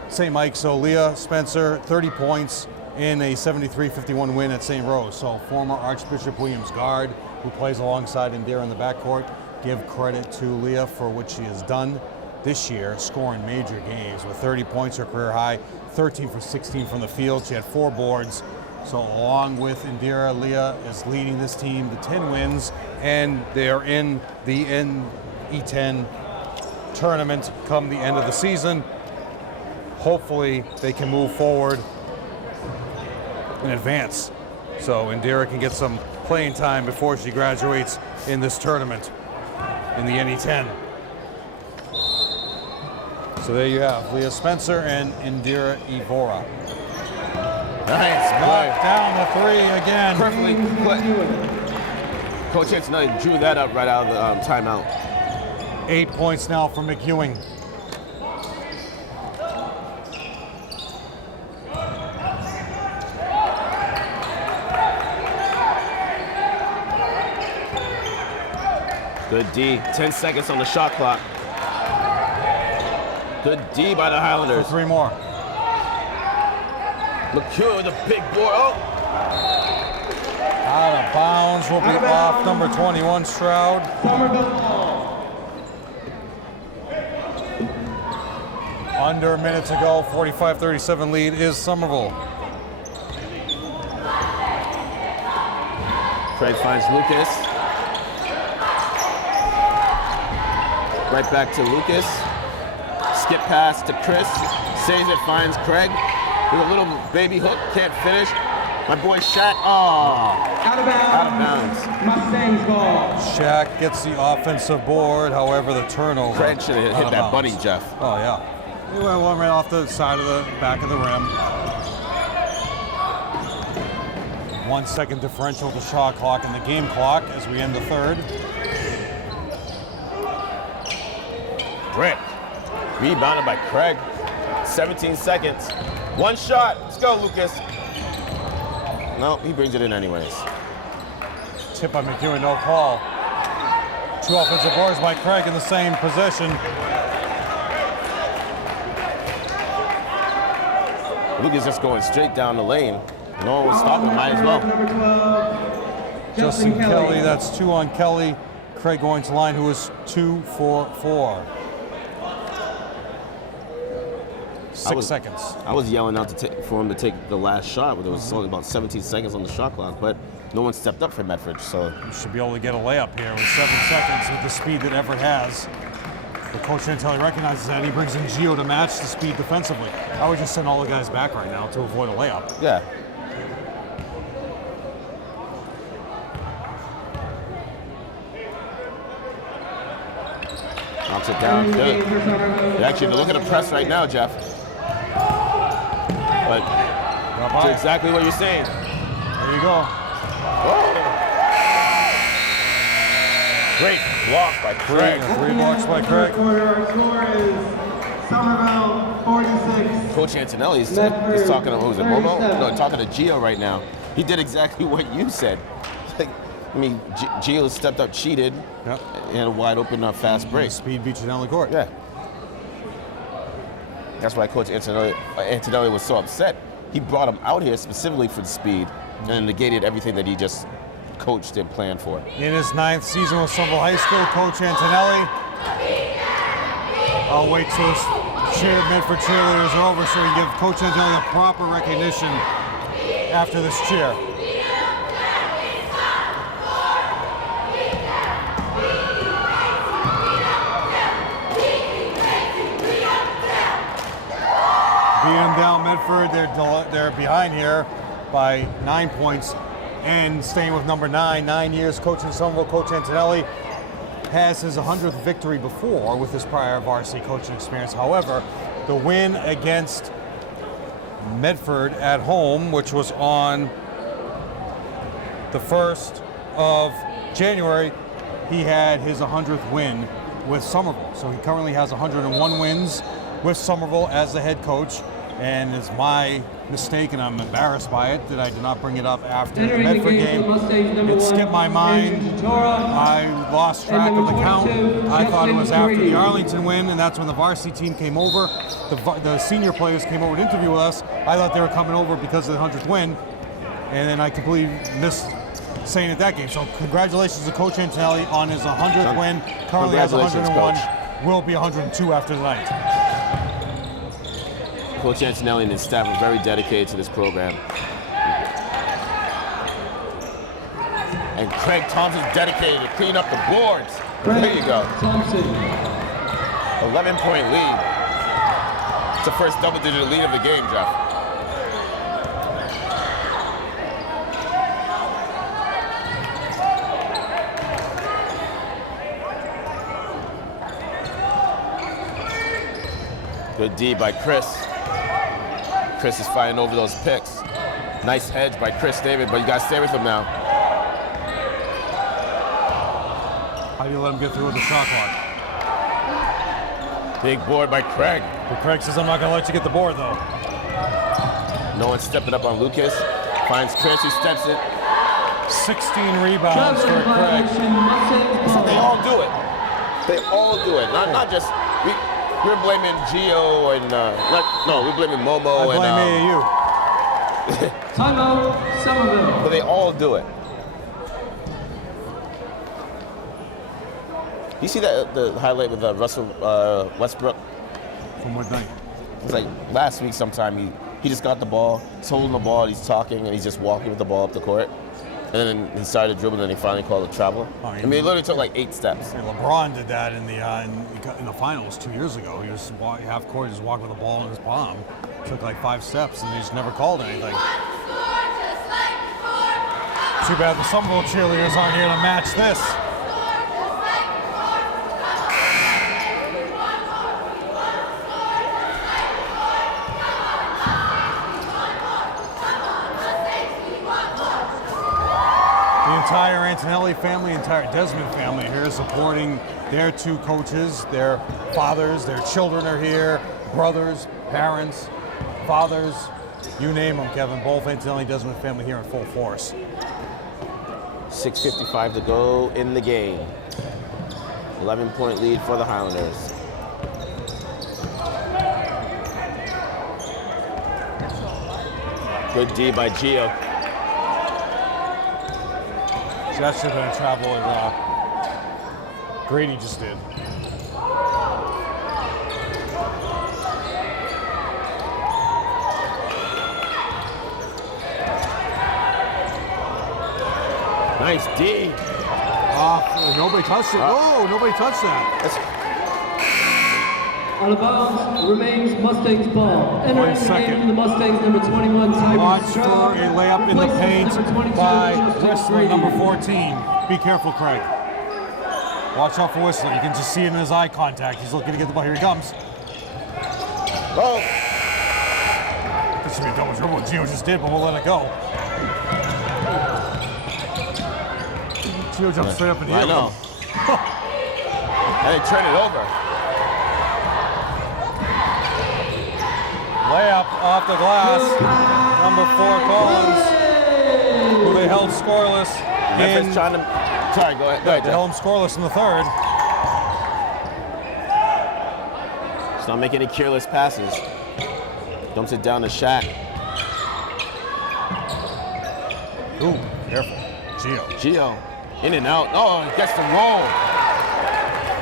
St. Mike's. So Leah Spencer, 30 points in a 73-51 win at St. Rose. So former Archbishop Williams guard who plays alongside Indira in the backcourt. Give credit to Leah for what she has done this year, scoring major games with 30 points, her career high, 13 for 16 from the field. She had 4 boards. So along with Indira, Leah is leading this team to 10 wins, and they're in the E10 tournament come the end of the season. Hopefully they can move forward and advance. So Indira can get some playing time before she graduates in this tournament in the NE10. So there you have Leah Spencer and Indira Ivora. Nice play. Down the 3 again. Perfectly put. Coach Antonelli drew that up right out of the timeout. 8 points now for McEwen. Good D. 10 seconds on the shot clock. Good D by the Highlanders. For 3 more. McEwen with a big board. Oh! Out of bounds will be off number 21, Stroud. Under a minute to go, 45-37 lead is Somerville. Craig finds Lucas. Right back to Lucas. Skip pass to Chris. Saves it, finds Craig. With a little baby hook, can't finish. My boy Shaq, Out of bounds. Mustangs ball. Shaq gets the offensive board, however the turnover. Craig should have hit that buddy, Jeff. Oh yeah. He went one right off the side of the back of the rim. 1 second differential, the shot clock and the game clock as we end the third. Brick. Rebounded by Craig. 17 seconds. One shot. Let's go, Lucas. No, he brings it in anyways. Tip by McEwen, no call. 2 offensive boards by Craig in the same position. Lucas just going straight down the lane. No one was stopping, might as well. Number 12, Justin Kelly, that's 2 on Kelly. Craig going to line, who is 2 for 4. 6 seconds. I was yelling out for him to take the last shot, but there was only about 17 seconds on the shot clock, but no one stepped up for Medford, so. You should be able to get a layup here with 7 seconds with the speed that Everett has. But Coach Antelli recognizes that, and he brings in Gio to match the speed defensively. I would just send all the guys back right now to avoid a layup. Yeah. Knocks it down. Good. Actually, look at the press right now, Jeff. But to exactly what you're saying. There you go. Whoa. Great block by Craig. 3 blocks by Craig. Our score is Somerville 46. Coach Antonelli is talking to, who's it, Momo? No, talking to Gio right now. He did exactly what you said. I mean, Gio stepped up, cheated, and a wide open fast break. Speed beat you down the court. Yeah. That's why Coach Antonelli was so upset. He brought him out here specifically for the speed and negated everything that he just coached and planned for. In his 9th season with Somerville High School, Coach Antonelli. I'll wait till Medford cheerleaders are over so we can give Coach Antonelli a proper recognition after this cheer. Beating down Medford, they're behind here by 9 points. And staying with number 9 years coaching Somerville, Coach Antonelli has his 100th victory before with his prior varsity coaching experience. However, the win against Medford at home, which was on the 1st of January, he had his 100th win with Somerville. So he currently has 101 wins with Somerville as the head coach. And it's my mistake, and I'm embarrassed by it, that I did not bring it up after the Medford game. It skipped my mind. I lost track of the count. I thought it was after the Arlington win, and that's when the varsity team came over. The senior players came over to interview with us. I thought they were coming over because of the 100th win, and then I completely missed saying it that game. So congratulations to Coach Antonelli on his 100th win. Currently has 101. Will be 102 after tonight. Coach Antonelli and his staff are very dedicated to this program. And Craig Thompson's dedicated to clean up the boards. There you go. 11-point lead. It's the first double-digit lead of the game, Jeff. Good D by Chris. Chris is fighting over those picks. Nice hedge by Chris David, but you gotta stay with him now. How do you let him get through with the shot clock? Big board by Craig. But Craig says, I'm not gonna let you get the board though. No one stepping up on Lucas. Finds Chris, who steps it. 16 rebounds for Craig. So they all do it. They all do it. Not just, we're blaming Gio and, no, we're blaming Momo I blame AAU. Timeout, Somerville. But they all do it. You see that the highlight with Russell Westbrook? From what night? It's like last week sometime he just got the ball, he's holding the ball, he's talking, and he's just walking with the ball up the court. And then he started dribbling, and he finally called a travel. Oh, I mean, it literally took like 8 steps. Yeah, LeBron did that in the finals 2 years ago. He was half court, just walking with the ball in his palm. Took like 5 steps, and they just never called anything. Too bad the Somerville cheerleaders aren't here to match this. entire Antonelli family, entire Desmond family here supporting their two coaches, their fathers, their children are here, brothers, parents, fathers, you name them, Kevin. Both Antonelli Desmond family here in full force. 6:55 to go in the game. 11-point lead for the Highlanders. Good D by Gio. So that should have been a travel that Grady just did. Nice D. Nobody touched it. Oh, nobody touched that. Out of bounds remains Mustangs ball. Entering the game for the Mustangs, number 21, Watch for a layup in the paint by Whistler, number 14. Be careful, Craig. Watch out for Whistler. You can just see it in his eye contact. He's looking to get the ball. Here he comes. Oh. This should be a double dribble. Gio just did, but we'll let it go. Gio jumped straight up in the air. I know. Hey, turn it over. Layup off the glass. Number 4, Collins, who they held scoreless. Memphis trying to. Sorry, go ahead. They held him scoreless in the third. He's not making any careless passes. Dumps it down to Shaq. Ooh, careful. Gio. In and out. Oh, he gets the roll.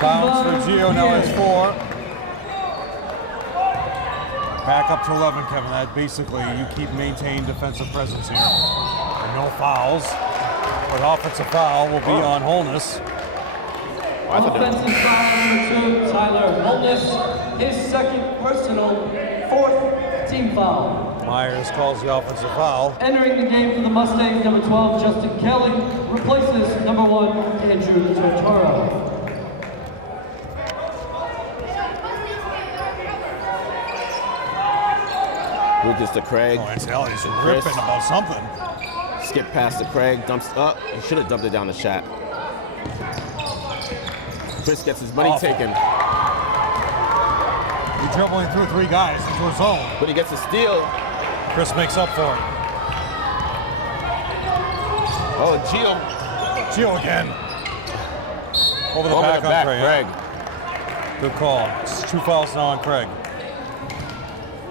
Bounce for Gio, now it's 4. Back up to 11, Kevin. That basically, you keep maintaining defensive presence here. And no fouls. But offensive foul will be on Holness. Offensive foul number 2, Tyler Holness. His second personal, 4th team foul. Myers calls the offensive foul. Entering the game for the Mustangs, number 12, Justin Kelly, replaces number 1, Andrew Tortoro. Lucas to Craig. Oh, it's Ellie's ripping about something. Skip past to Craig, dumps up. He should have dumped it down to Shaq. Chris gets his money taken. He's dribbling through 3 guys into his zone. But he gets a steal. Chris makes up for it. Oh, Gio. Gio again. Over the back on Craig. Good call. It's 2 fouls now on Craig.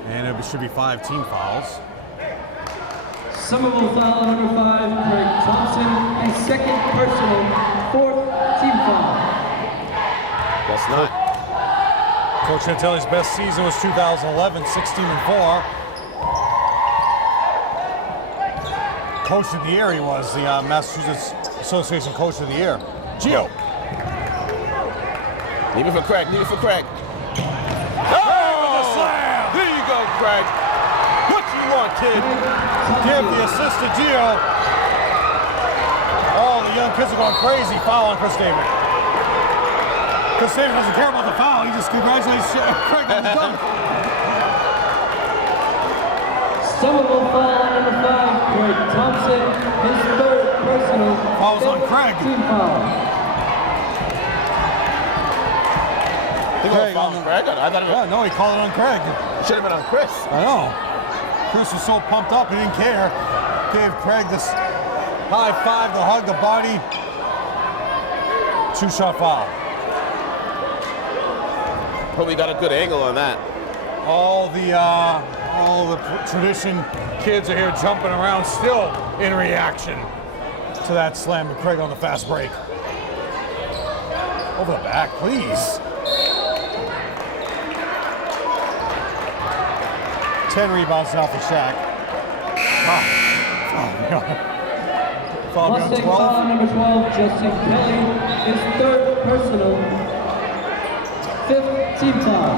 And it should be 5 team fouls. Somerville foul number 5, Craig Thompson, a second personal, 4th team foul. That's not. Coach Chantelli's best season was 2011, 16-4. Coach of the Year he was, the Massachusetts Association Coach of the Year. Gio. Leave it for Craig, leave it for Craig. Here you go, Craig. What you want, kid? Give the assist to Gio. Oh, the young kids are going crazy. Foul on Chris David. Chris David doesn't care about the foul. He just congratulates Craig on the dunk. Somerville foul number 5, Craig Thompson, his 3rd personal. Fouls on Craig. Team foul. Craig on Craig? I thought it was. Yeah, no, he called it on Craig. It should have been on Chris. I know. Chris was so pumped up, he didn't care. Gave Craig this high five to hug the body. 2-shot foul. Hope we got a good angle on that. All the tradition kids are here jumping around still in reaction to that slam to Craig on the fast break. Over the back, please. 10 rebounds now for Shaq. Foul Mustang 12. foul number 12, Justin Kelly, his 3rd personal, 5th team foul.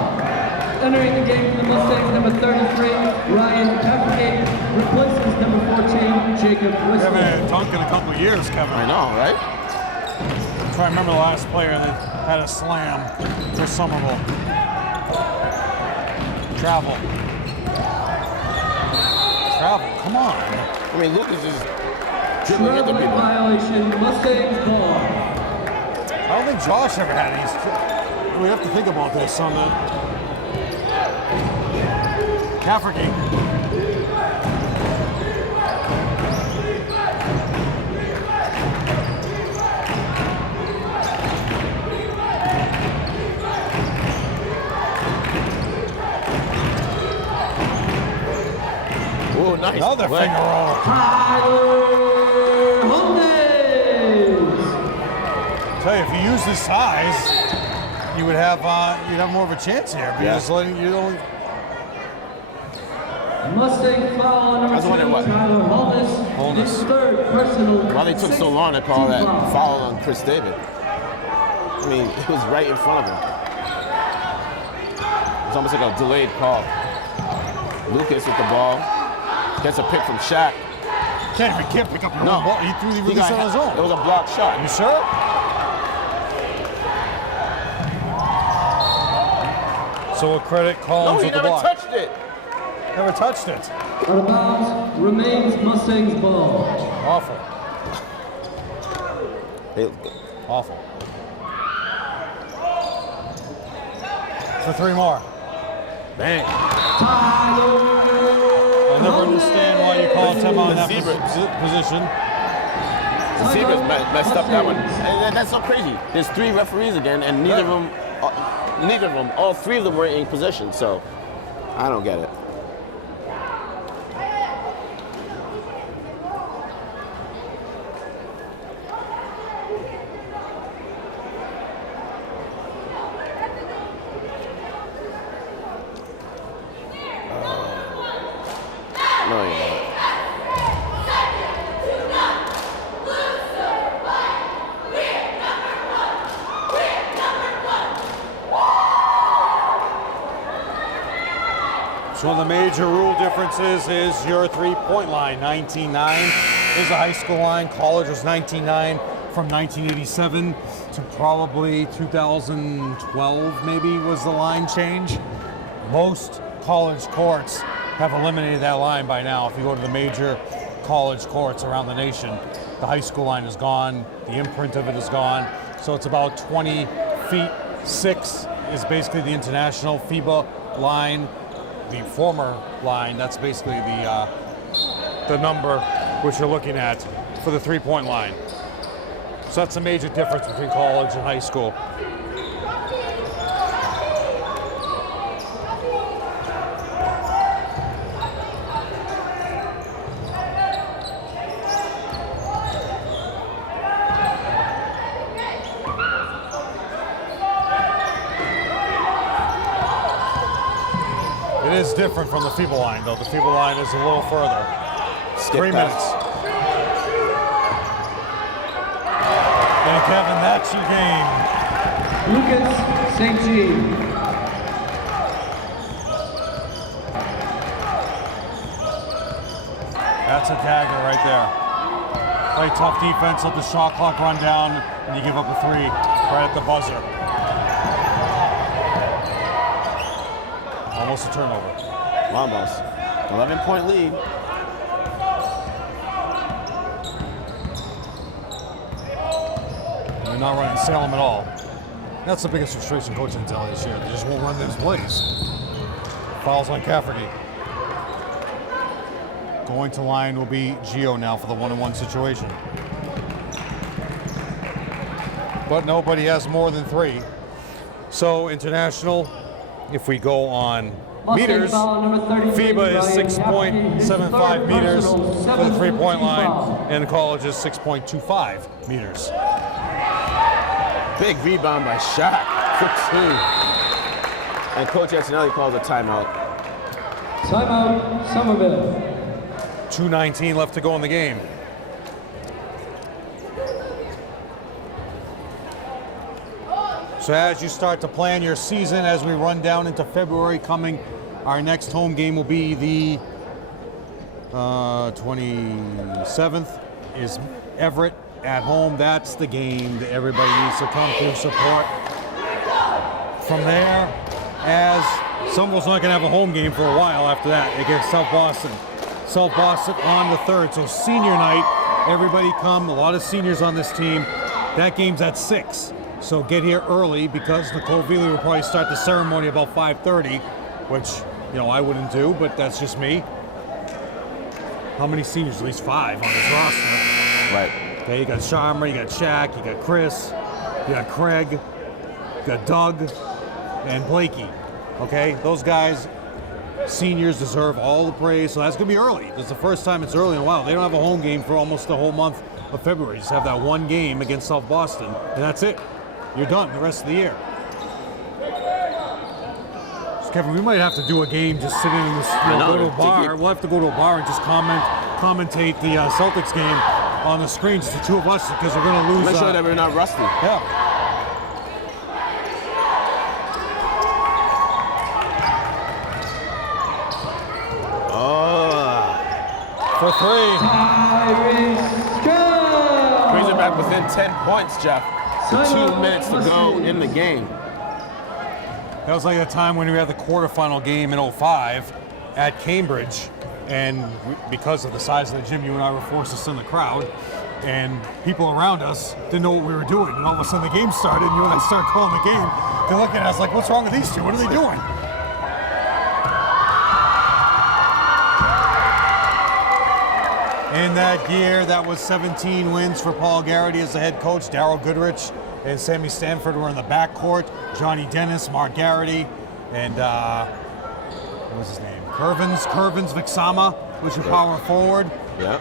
Entering the game for the Mustangs, number 33, Ryan Pappagate, replaces number 14, Jacob Whistler. Haven't dunked in a couple of years, Kevin. I know, right? I'm trying to remember the last player that had a slam for Somerville. Travel, come on. I mean, Lucas is dribbling into Traveling people. violation, Mustangs ball. I don't think Josh ever had any. We have to think about this on the Cafferty. Oh, nice. Another play. finger roll. Tell you, if you use this size, you would have you'd have more of a chance here. But you're just letting you only. Mustang foul on I was number 2, wondering what- Tyler Holness. Holness. His third personal. Why they took so long to call that foul on Chris David? I mean, it was right in front of him. It's almost like a delayed call. Lucas with the ball. Gets a pick from Shaq. Can't pick up the No. ball. He threw the He release got- on his It own. was a blocked shot. You sure? So a credit No, Collins he with the never block. touched it. Never touched it. Out of bounds remains Mustangs ball. Awful. Hey, Awful. For 3 more. Bang. I'll never understand why you call timeout in that Zebras. position. The Zebras messed up that one. And that's so crazy. There's 3 referees again, and neither of them, all 3 of them were in possession. So I don't get it. No, you're not. So one of the major rule differences is your 3-point line. 19.9 is the high school line. College was 19.9 from 1987 to probably 2012 maybe was the line change. Most college courts have eliminated that line by now. If you go to the major college courts around the nation, the high school line is gone, the imprint of it is gone. So it's about 20 feet. 6 is basically the international FIBA line. The former line, that's basically the number which you're looking at for the 3-point line. So that's a major difference between college and high school. It is different from the FIBA line, though. The FIBA line is a little further. Skip 3 pass. minutes. And Kevin, that's your game. Lucas St. Jean. That's a dagger right there. Play tough defense, let the shot clock run down, and you give up a 3 right at the buzzer. Almost a turnover. Almost. 11-point lead. They're not running Salem at all. That's the biggest frustration coaching tell this year. They just won't run those plays. Fouls on Cafferty. Going to line will be Gio now for the 1-on-1 situation. But nobody has more than 3. So international, if we go on meters, FIBA is 6.75 meters for the 3-point line, and college is 6.25 meters. Big rebound by Shaq for 2. And Coach Antonelli calls a timeout. Timeout, Somerville. 2:19 left to go in the game. So as you start to plan your season, as we run down into February coming, our next home game will be the 27th is Everett at home. That's the game that everybody needs to come to support. From there, as Somerville's not going to have a home game for a while after that, against South Boston. South Boston on the 3rd, so senior night Everybody come, a lot of seniors on this team. That game's at 6. So get here early because Nicole Veely will probably start the ceremony about 5:30, which, you know, I wouldn't do, but that's just me. How many seniors? At least 5 on this roster. Right. Okay, you got Sharma, you got Shaq, you got Chris, you got Craig, you got Doug, and Blakey. Okay, those guys, seniors, deserve all the praise. So that's going to be early. This is the first time it's early in a while. They don't have a home game for almost the whole month of February. Just have that one game against South Boston, and that's it. You're done the rest of the year. So Kevin, we might have to do a game just sitting in this, go to a bar. We'll have to go to a bar and just commentate the Celtics game on the screen, just the two of us, because we're going to lose. Make sure that we're not rusty. Yeah. For 3. Brings it back within 10 points, Jeff. 2 minutes to go in the game. That was like the time when we had the quarterfinal game in 05 at Cambridge, and because of the size of the gym, you and I were forced to sit in the crowd, and people around us didn't know what we were doing, and all of a sudden the game started, and you and I started calling the game. They're looking at us like, what's wrong with these two? What are they doing? In that year, that was 17 wins for Paul Garrity as the head coach. Darryl Goodrich and Sammy Stanford were in the backcourt. Johnny Dennis, Mark Garrity, and what was his name? Curvins Vixama was your power forward. Yeah.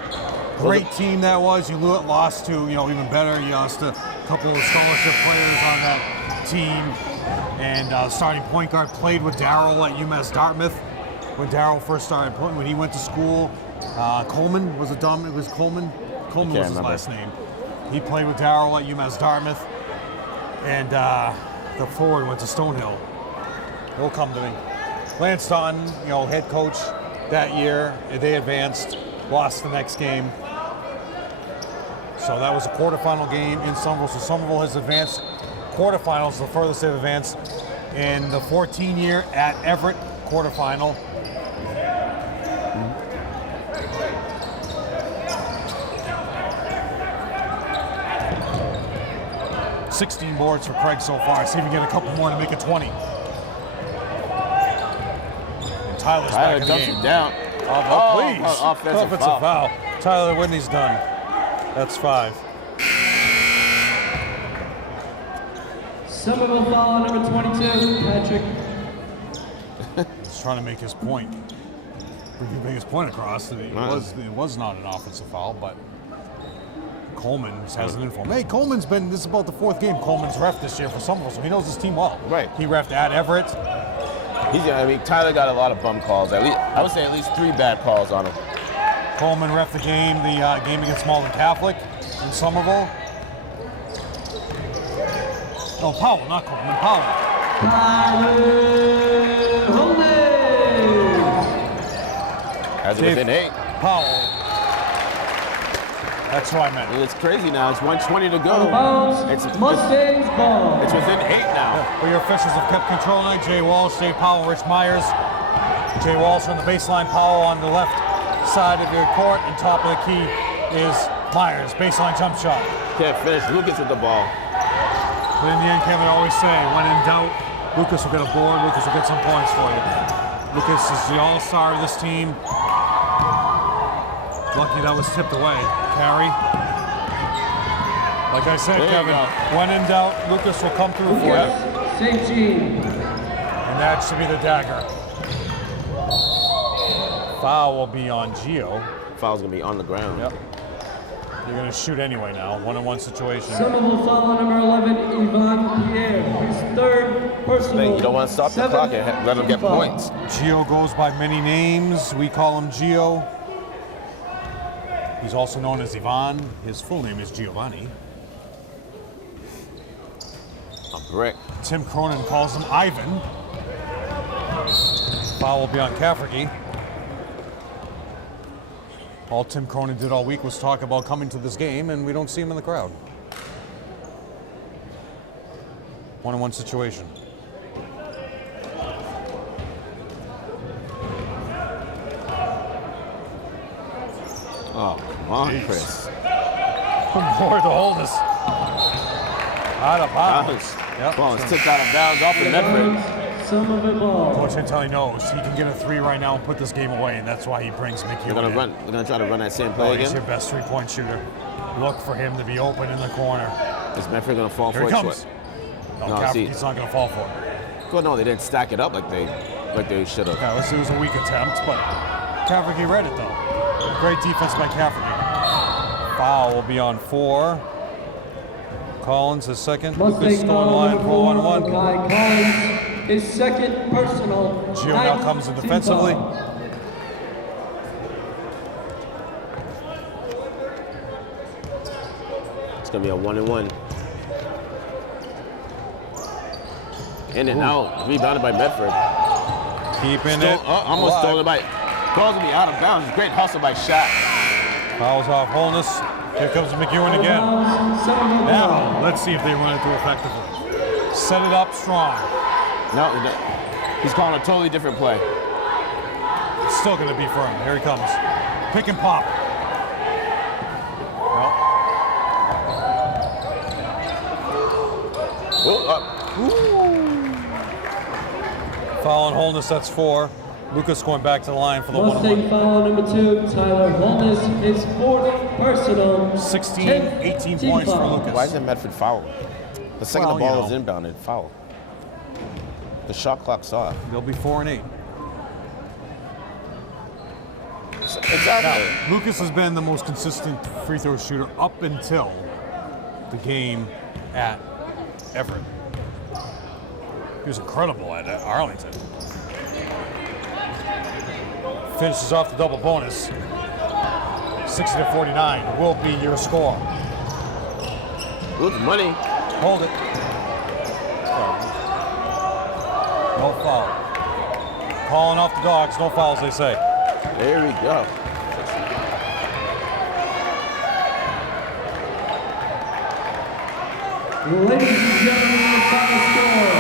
Great team that was. You lost to, even better. You lost a couple of scholarship players on that team. And starting point guard played with Darryl at UMass Dartmouth when Darryl first started playing, when he went to school. Coleman was Coleman. Coleman was his last name. He played with Darryl at UMass Dartmouth, and the forward went to Stonehill. He'll come to me. Lance Staunton, head coach that year. They advanced, lost the next game. So that was a quarterfinal game in Somerville. So Somerville has advanced quarterfinals, the furthest they've advanced in the 14 year at Everett quarterfinal. 16 boards for Craig so far. See if we can get a couple more to make it 20. And Tyler's back in the game. Down. Please. Offensive foul. Tyler Whitney's done. That's 5. Somerville foul on number 22, Patrick. He's trying to make his point. We can make his point across. It was not an offensive foul, but Coleman has an inform. Hey, this is about the 4th game Coleman's ref this year for Somerville, so he knows his team well. Right. He refed at Everett. Tyler got a lot of bum calls. I would say at least 3 bad calls on him. Coleman refed the game against Malden Catholic in Somerville. No, Powell, not Coleman, Powell. Has it within 8. Powell. That's what I meant. It's crazy now. It's 1:20 to go. Mustangs ball. It's within 8 now. Well, your officials have kept control tonight. Jay Walsh, Jay Powell, Rich Myers. Jay Walsh on the baseline, Powell on the left side of your court, and top of the key is Myers, baseline jump shot. Can't finish. Lucas with the ball. But in the end, Kevin, I always say, when in doubt, Lucas will get a board, Lucas will get some points for you. Lucas is the all-star of this team. Lucky that was tipped away. Carry. Like I said, Kevin, when in doubt, Lucas will come through for you. St. Jean. And that should be the dagger. Foul will be on Gio. Foul's going to be on the ground. Yep. You're going to shoot anyway now. 1-on-1 situation. Somerville foul on number 11, Yvonne Pierre. His 3rd personal. You don't want to stop the clock and let him get points. Gio goes by many names. We call him Gio. He's also known as Ivan. His full name is Giovanni. A brick. Tim Cronin calls him Ivan. Foul will be on Cafferty. All Tim Cronin did all week was talk about coming to this game, and we don't see him in the crowd. 1-on-1 situation. Oh, come on, Chris. More to Holness. Out of bounds. Yep. Ball is tipped out of bounds off the Medford. Somerville. Coach Anthelli knows he can get a 3 right now and put this game away, and that's why he brings McHugh They're in. gonna try to run that same play He's again. your best 3-point shooter. Look for him to be open in the corner. Is Medford gonna fall Here for he it? comes. No, No, see. He's not going to fall for it. Well, no, they didn't stack it up like they should have. Yeah, it was a weak attempt, but Cafferty read it though. Great defense by Cafferty. Foul will be on 4. Collins his second. Lucas Mustang going foul line number for 4, 1-1. Kai Collins, his second personal. Gio now comes in defensively. It's gonna be a 1-1. In and out, rebounded by Medford. Keeping it. Almost stolen by. Ball's gonna be out of bounds. Great hustle by Shaq. Fouls off Holness. Here comes McEwen again. Now, let's see if they run it through effectively. Set it up strong. No, he's calling a totally different play. It's still going to be firm. Here he comes. Pick and pop. Foul on Holness, that's 4. Lucas going back to the line for the Mustang 1-1. foul number 2, Tyler Holness, his 4th personal. 16, 18 points for Lucas. Why isn't Medford foul? The second Well, the ball you is know. inbounded, foul. The shot clock's off. They'll be 4 and 8. Exactly. Now, Lucas has been the most consistent free throw shooter up until the game at Everett. He was incredible at Arlington. Finishes off the double bonus. 60-49 will be your score. Good money. Hold it. No foul. Calling off the dogs. No fouls, they say. There we go. Ladies and gentlemen, the final score.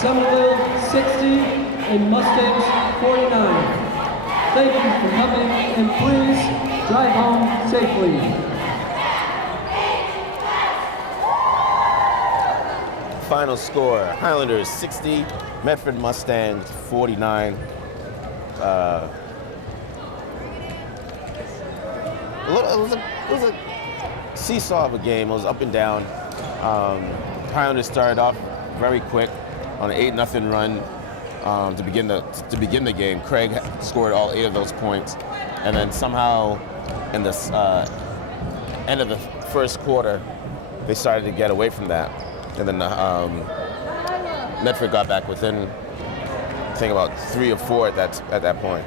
Somerville 60 and Mustangs 49. Thank you for coming and please drive home safely. Final score, Highlanders 60, Medford Mustangs 49. It was a seesaw of a game. It was up and down. Highlanders started off very quick on an 8-0 run to begin the game. Craig scored all 8 of those points, and then somehow in the end of the first quarter, they started to get away from that, and then Medford got back within, I think, about 3 or 4 at that point.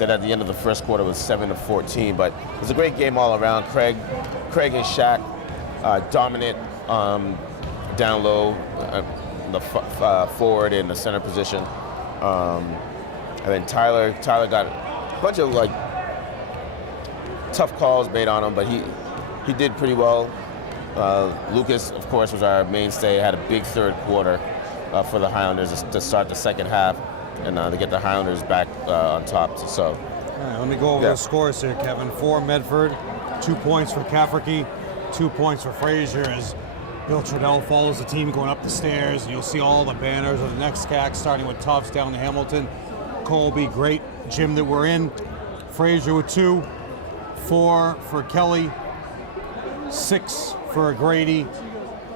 Then at the end of the first quarter was 7-14, but it was a great game all around. Craig and Shaq dominant down low, the forward in the center position, and then Tyler got a bunch of tough calls made on him, but he did pretty well. Lucas, of course, was our mainstay. Had a big third quarter for the Highlanders to start the second half, and to get the Highlanders back on top. So, All right, let me go over the scores here, Kevin. For Medford, 2 points for Cafferty, 2 points for Frazier as Bill Trudell follows the team going up the stairs. You'll see all the banners of the next CAC, starting with Tufts down to Hamilton. Colby, great gym that we're in. Frazier with 2, 4 for Kelly, 6 for Grady,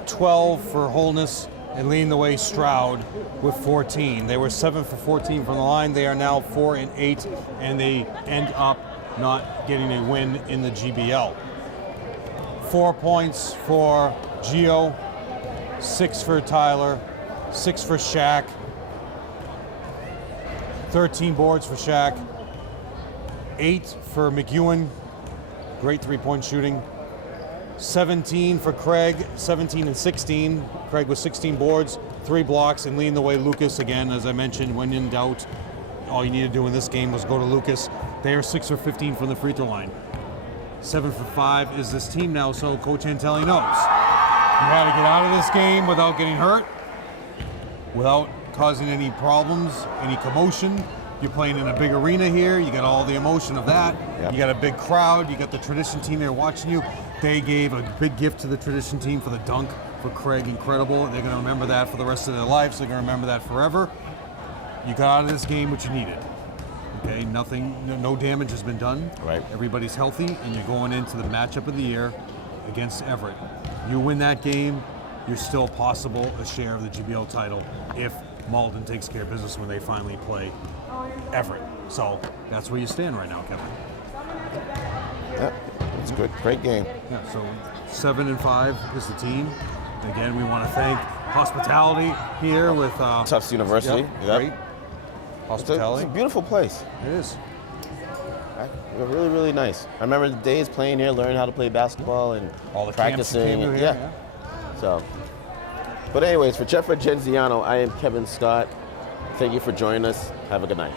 12 for Holness, and leading the way Stroud with 14. They were 7 for 14 from the line. They are now 4 and 8, and they end up not getting a win in the GBL. 4 points for Gio, 6 for Tyler, 6 for Shaq, 13 boards for Shaq, 8 for McEwen, great 3-point shooting, 17 for Craig, 17 and 16. Craig with 16 boards, 3 blocks, and leading the way Lucas again, as I mentioned, when in doubt, all you need to do in this game was go to Lucas. They are 6 for 15 from the free throw line. 7 for 5 is this team now, so Coach Anthelli knows. You had to get out of this game without getting hurt, without causing any problems, any commotion, You're playing in a big arena here. You got all the emotion of that. Yeah. You got a big crowd. You got the tradition team there watching you. They gave a big gift to the tradition team for the dunk for Craig. Incredible. They're going to remember that for the rest of their lives. They're going to remember that forever. You got out of this game what you needed. Okay, no damage has been done. Right. Everybody's healthy, and you're going into the matchup of the year against Everett. You win that game, you're still possible a share of the GBL title if Malden takes care of business when they finally play Everett. So that's where you stand right now, Kevin. Yeah, it's good. Great game. Yeah, so 7-5 is the team. Again, we want to thank hospitality here with Tufts University. Great. It's Hospitality. a beautiful place. It is. Really, really nice. I remember the days playing here, learning how to play basketball and All the camps that practicing. came here, yeah. So, but anyways, for Jeff Argenziano, I am Kevin Scott. Thank you for joining us. Have a good night.